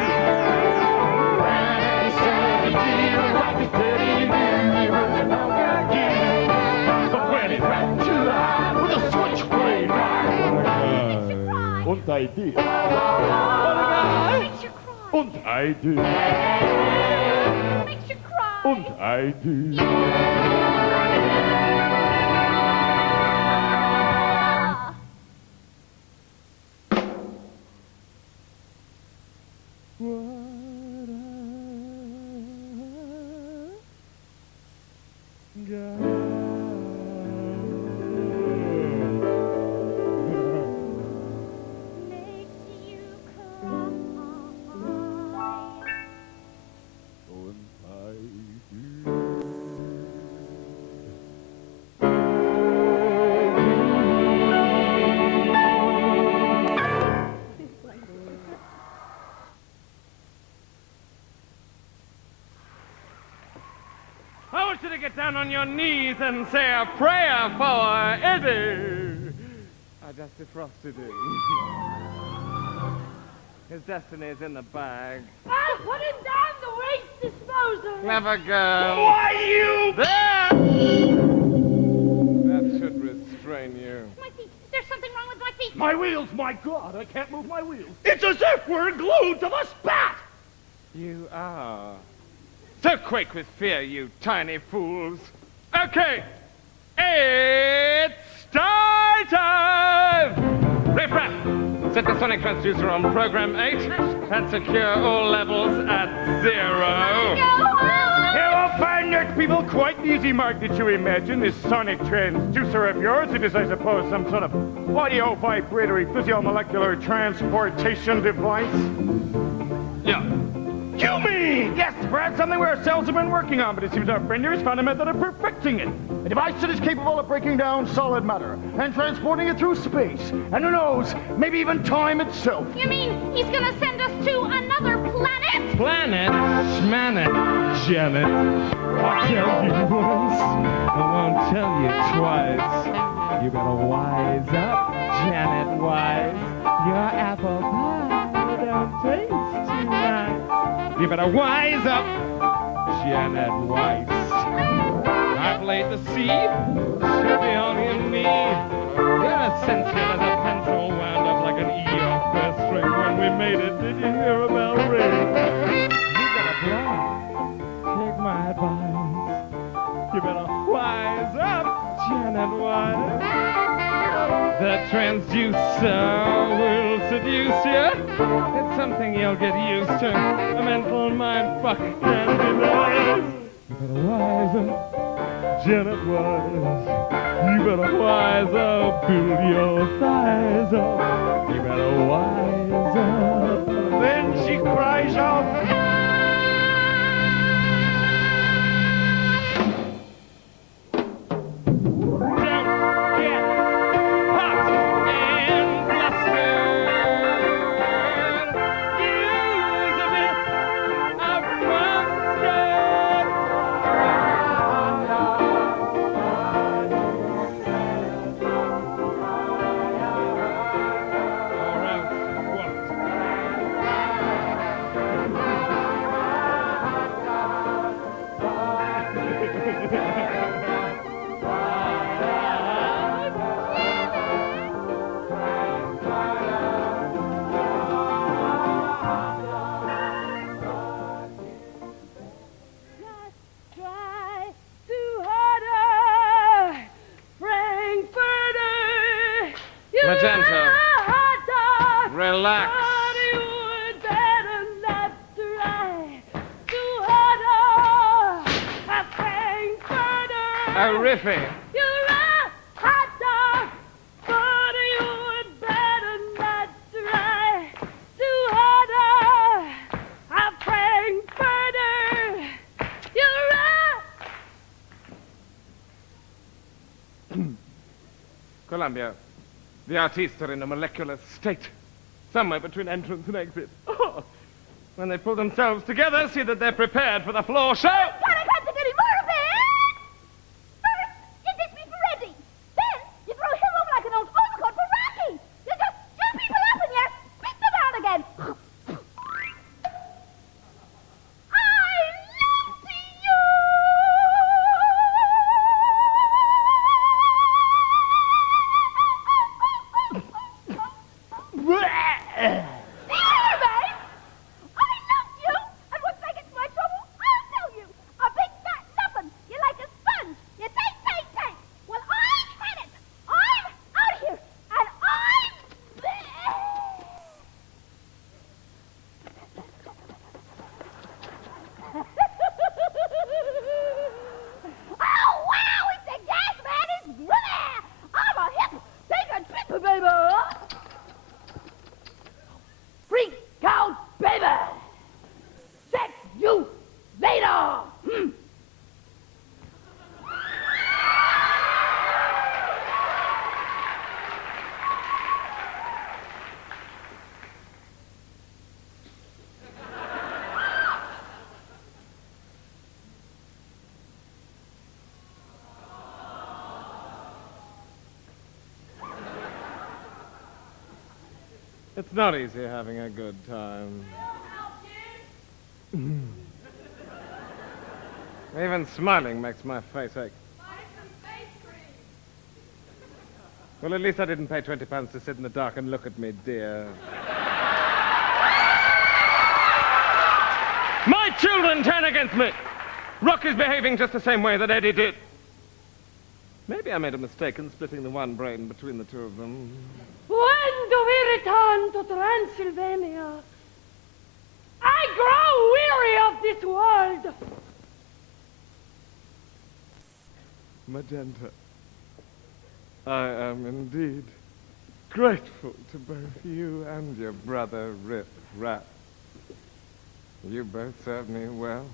When he said the deal like a steady news, he was no good kid. But when he dropped July with a switchblade knife, oh, they did. Makes you cry. Und I did. Makes you cry. Und I did. get down on your knees and say a prayer for Eddie. I just defrosted him. His destiny is in the bag. I'll put him down the waste disposal. Clever girl. Why, you... There! That should restrain you. My feet. There's something wrong with my feet. My wheels, my God, I can't move my wheels. It's as if we're glued to the spat! You are. So quake with fear, you tiny fools. Okay, it's start time! Riff Raff, set the sonic transducer on program 8 and secure all levels at 0. You'll find it, people, quite easy, Mark. Did you imagine this sonic transducer of yours? It is, I suppose, some sort of audio vibratory physiomolecular transportation device. Yeah. You mean? Yes, perhaps something we ourselves have been working on, but it seems our friend here has found a method of perfecting it. A device that is capable of breaking down solid matter and transporting it through space. And who knows, maybe even time itself. You mean he's gonna send us to another planet? Planet, schmanet, Janet. I'll tell you once, I won't tell you twice. You better wise up, Janet Wise. Your apple pie don't taste too nice. You better wise up, Janet Weiss. I've laid the seed, she'll be on your knee. You're essential as a pencil wound up like an E off first string when we made it. Did you hear a bell ring? You better blow, take my advice. You better wise up, Janet Weiss. The transducer will seduce you. It's something you'll get used to. A mental mind fuck can be nice. You better wise up, Janet Wise. You better wise up, build your thighs up. You better wise up. Then she cries out. Magenta, relax. A riffy. You're a hot dog, but you would better not try too harder. A frankfurter. You're a... Columbia, the artists are in a molecular state, somewhere between entrance and exit. Oh. When they pull themselves together, see that they're prepared for the floor show. God, I can't take any more of it! First, you ditch me for Eddie. Then, you throw him over like an old overcoat for Rocky. You just chew people up and you spit them out again. I love you! There, babe! I loved you! And once I get to my trouble, I'll tell you! I It's not easy having a good time. Even smiling makes my face ache. Well, at least I didn't pay £20 to sit in the dark and look at me, dear. My children turn against me! Rocky's behaving just the same way that Eddie did. Maybe I made a mistake in splitting the one brain between the two of them. When do we return to Transylvania? I grow weary of this world. Magenta, I am indeed grateful to both you and your brother Rip Rat. You both served me well.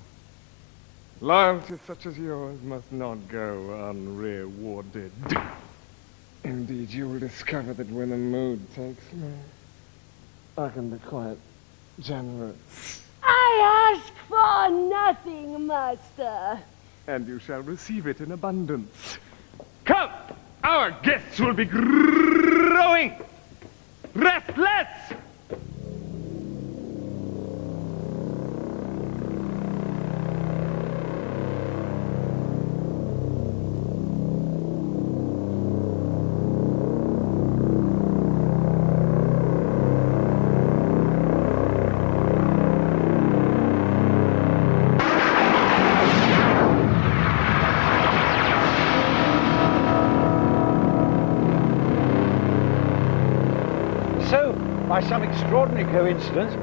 Loyalty such as yours must not go unrewarded. Indeed, you will discover that when the mood takes me, I can be quite generous. I ask for nothing, master. And you shall receive it in abundance. Come! Our guests will be growing restless! So, by some extraordinary coincidence,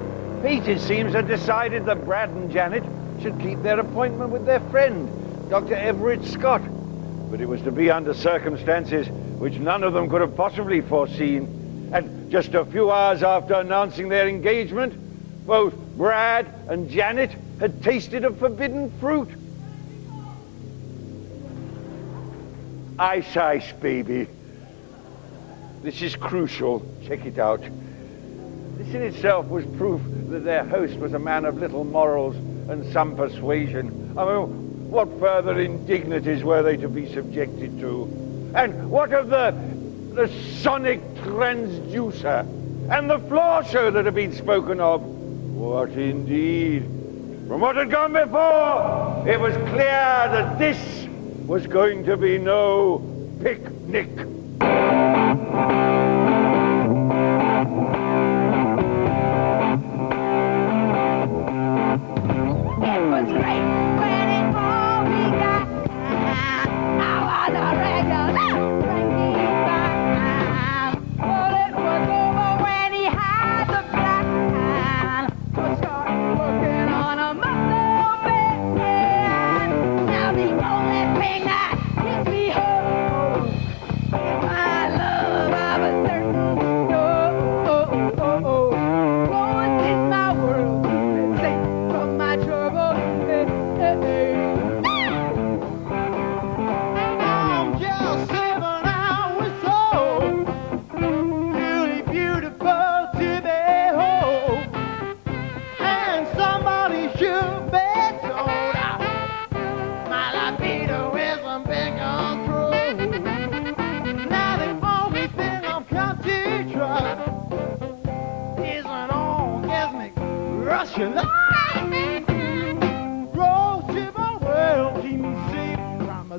Pete, it seems, had decided that Brad and Janet should keep their appointment with their friend, Dr. Everett Scott. But it was to be under circumstances which none of them could have possibly foreseen. And just a few hours after announcing their engagement, both Brad and Janet had tasted of forbidden fruit. Ice, ice, baby. This is crucial. Check it out. This in itself was proof that their host was a man of little morals and some persuasion. I mean, what further indignities were they to be subjected to? And what of the sonic transducer and the floor show that had been spoken of? What indeed? From what had gone before, it was clear that this was going to be no picnic.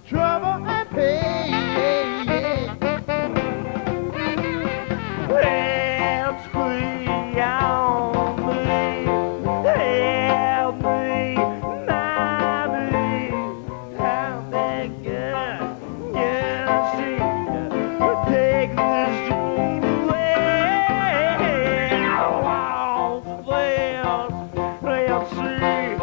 Trouble and pain. Help squeeze on me, help me, mommy, help that girl, yeah, she take this dream away. Oh, please, see.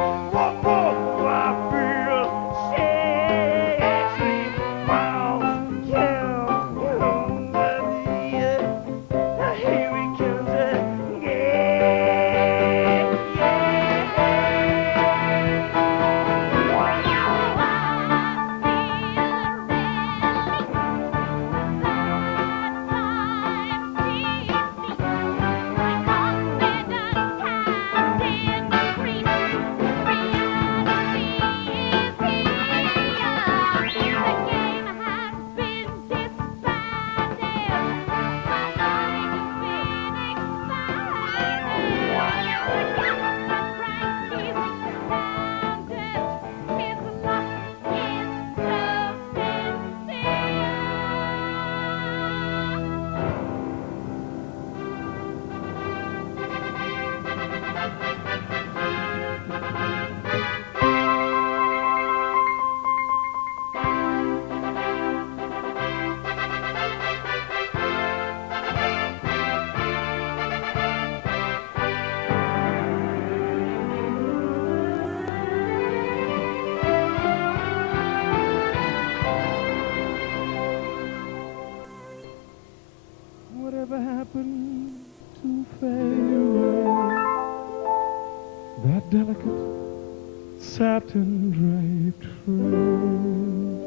satin-draped frame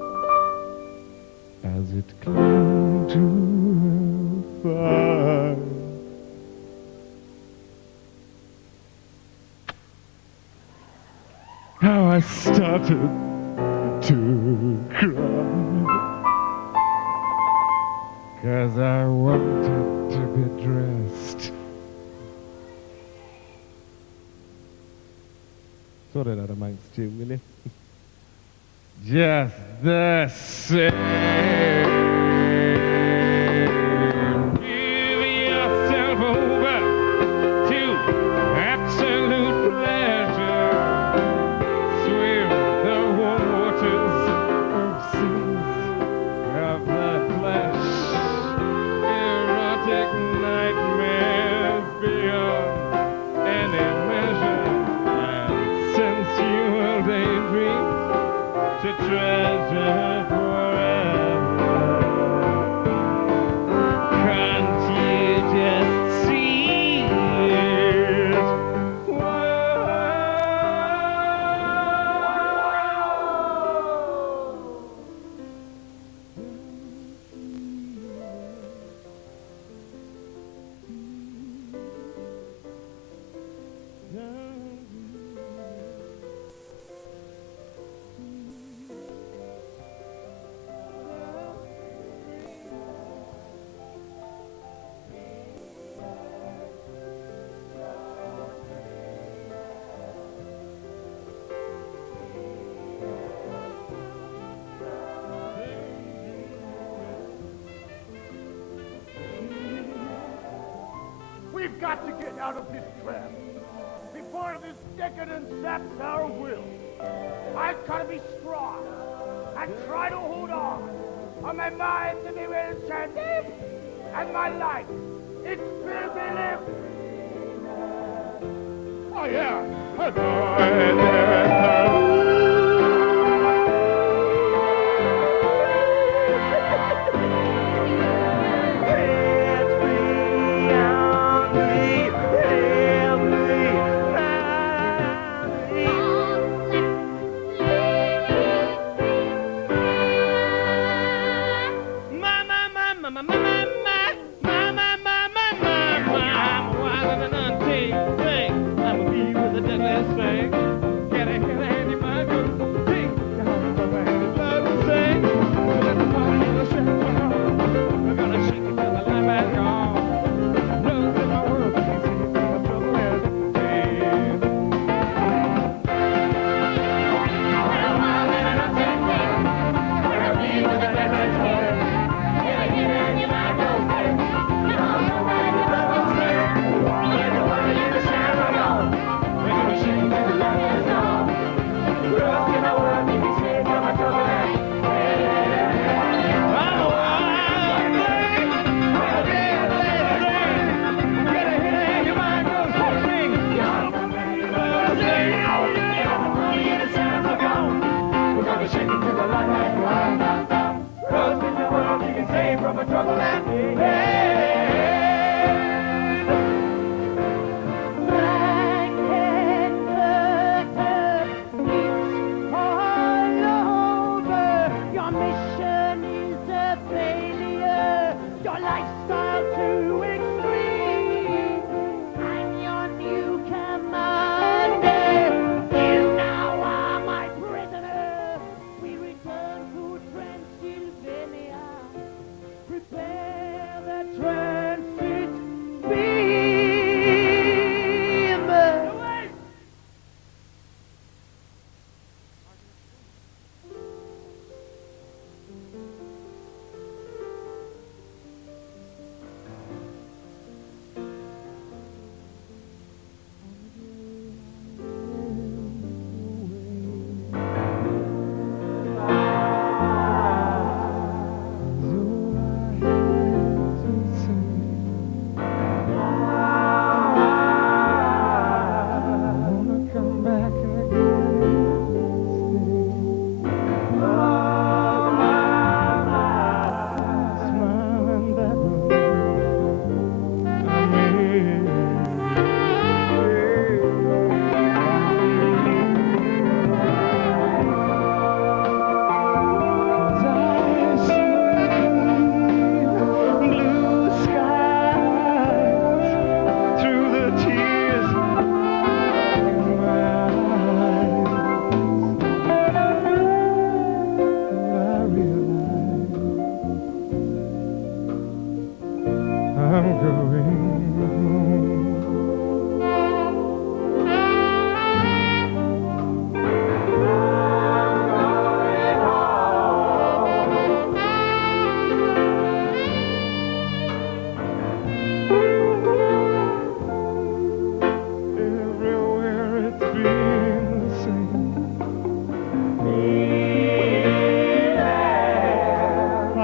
as it clung to her thigh. How I started to cry, 'cause I wanted to be dressed. Sort it out amongst you, will you? Just the same. Give yourself over to absolute pleasure. Swim the waters of seas of the flesh. Erotic nightmares beyond any measure. And sensual daydreams to treasure forever. Can't you just see it? We've got to get out of this trap before this decadence saps our will. I've got to be strong and try to hold on my mind to be well sharp and my life, it's filthy lip. Oh, yeah. I'ma be with the deadliest thing. Get it?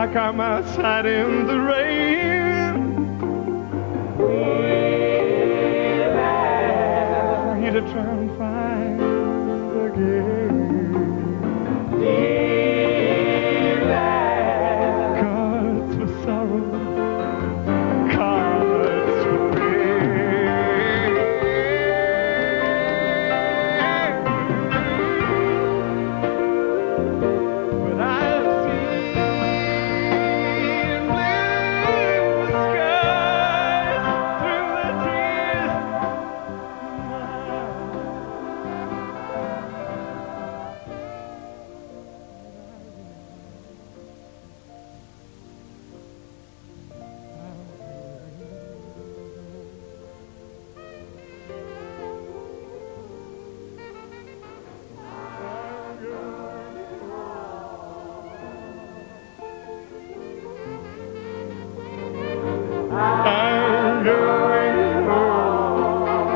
like I'm outside in the rain. Here to try and find again. Cards for sorrow, cards for pain. But I've seen blue skies through the tears. I'm going home.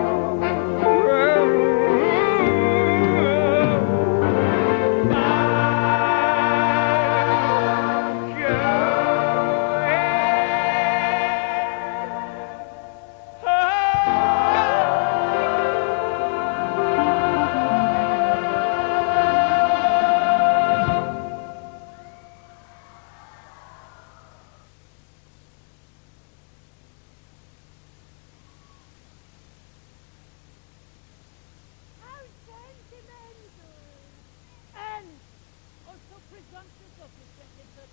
How sentimental! And also presumptuous of you, Jenkins, but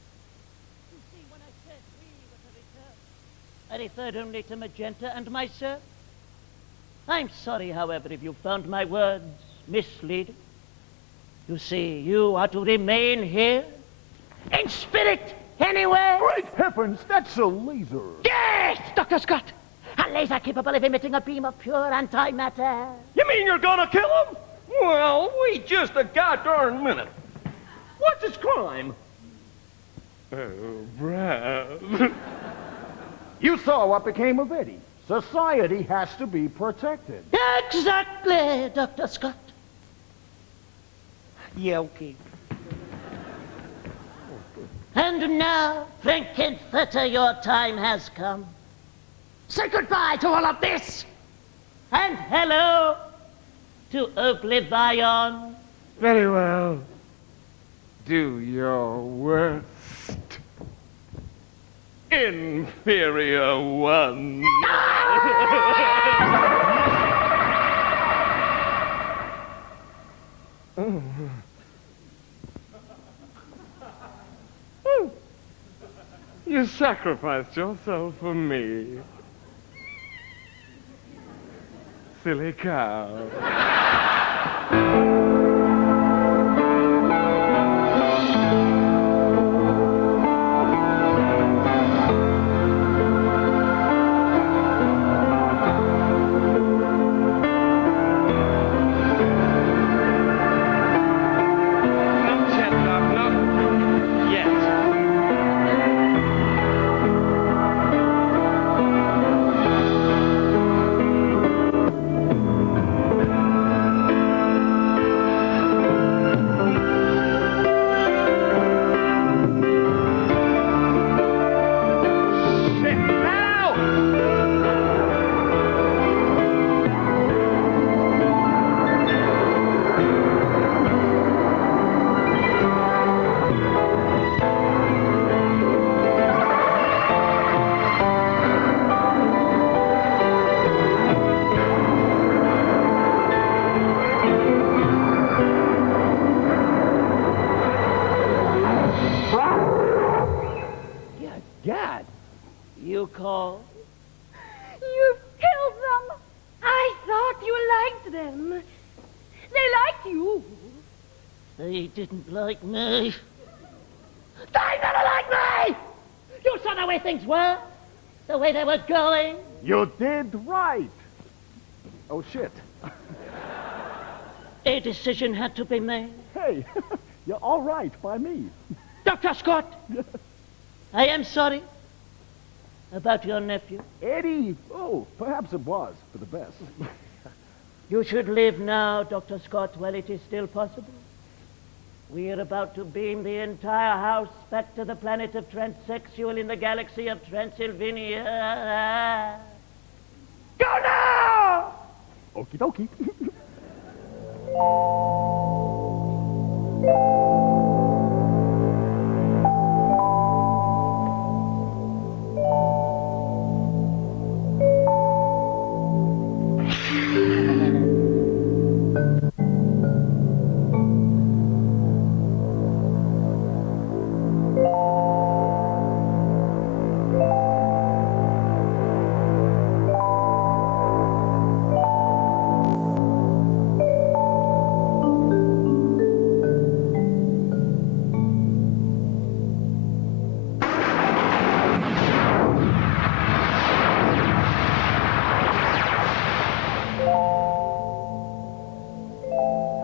you see, when I said we were to return, I referred only to Magenta and myself. I'm sorry, however, if you found my words misleading. You see, you are to remain here, in spirit, anyway. Great heavens, that's a laser. Yes, Dr. Scott! A laser capable of emitting a beam of pure antimatter. You mean you're gonna kill him? Well, wait just a goddamn minute. What's his crime? Oh, Brad. You saw what became of Eddie. Society has to be protected. Exactly, Dr. Scott. Yeah, okay. And now, Frank Furter, your time has come. Say goodbye to all of this. And hello to Oblivion. Very well. Do your worst. Inferior one. Oh. You sacrificed yourself for me. Silly cow. Not yet, Doc, not yet. Shit, now! Gad, You call? You killed them. I thought you liked them. They liked you. They didn't like me. They never liked me! You saw the way things were, the way they were going. you did right. Oh, shit. A decision had to be made. Hey, you're all right by me. Dr. Scott, I am sorry about your nephew. Eddie, oh, perhaps it was for the best. You should live now, Dr. Scott, while it is still possible. We're about to beam the entire house back to the planet of transsexual in the galaxy of Transylvania. Go now! Okie dokie.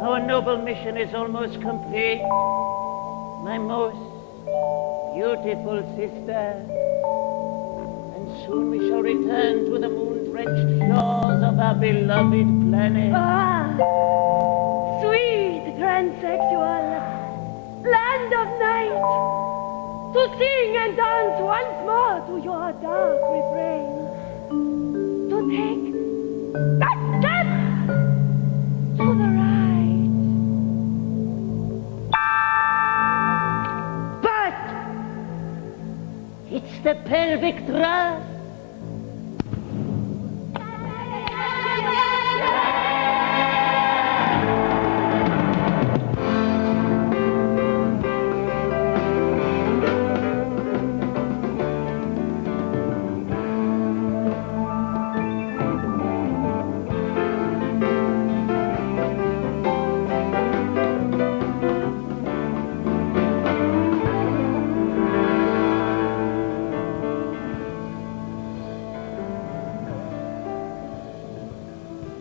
Our noble mission is almost complete. My most beautiful sister. And soon we shall return to the moon-drenched shores of our beloved planet. Ah, sweet transsexual, land of night, to sing and dance once more to your dark refrain, to take that step to the right. But it's the pelvic thrust.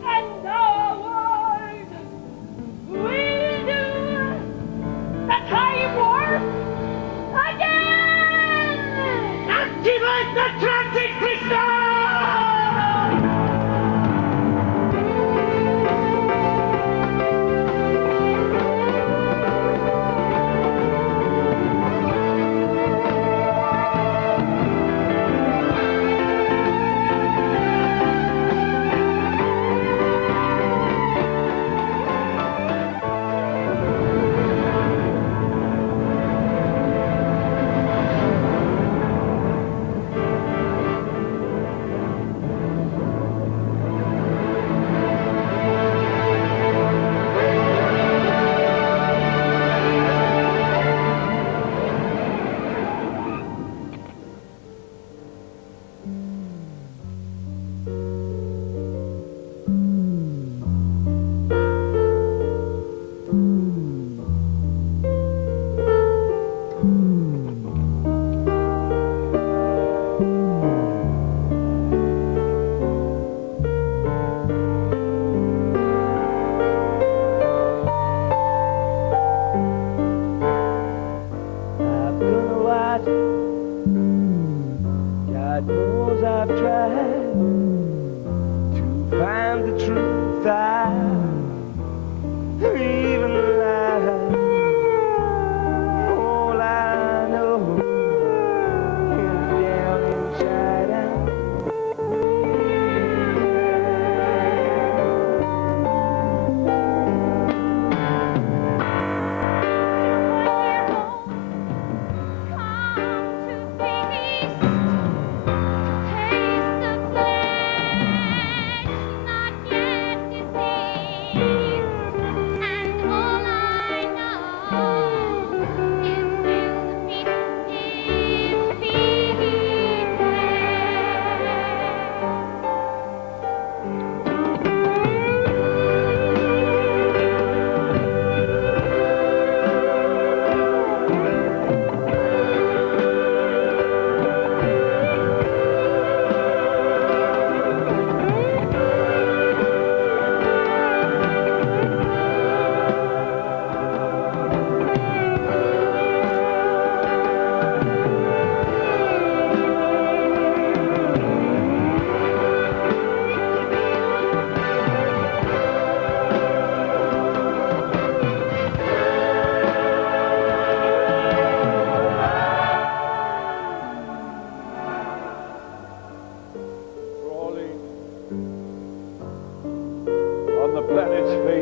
And our world will do the time warp again! Activate the transit system! I've done what God knows I've tried to find the truth. I've even lied. All I know is down inside out. Come to feast, taste the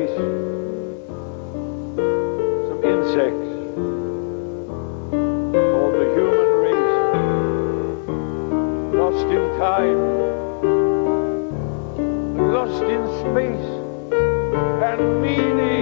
space. Some insects called the human race. Lost in time, lost in space, and meaning.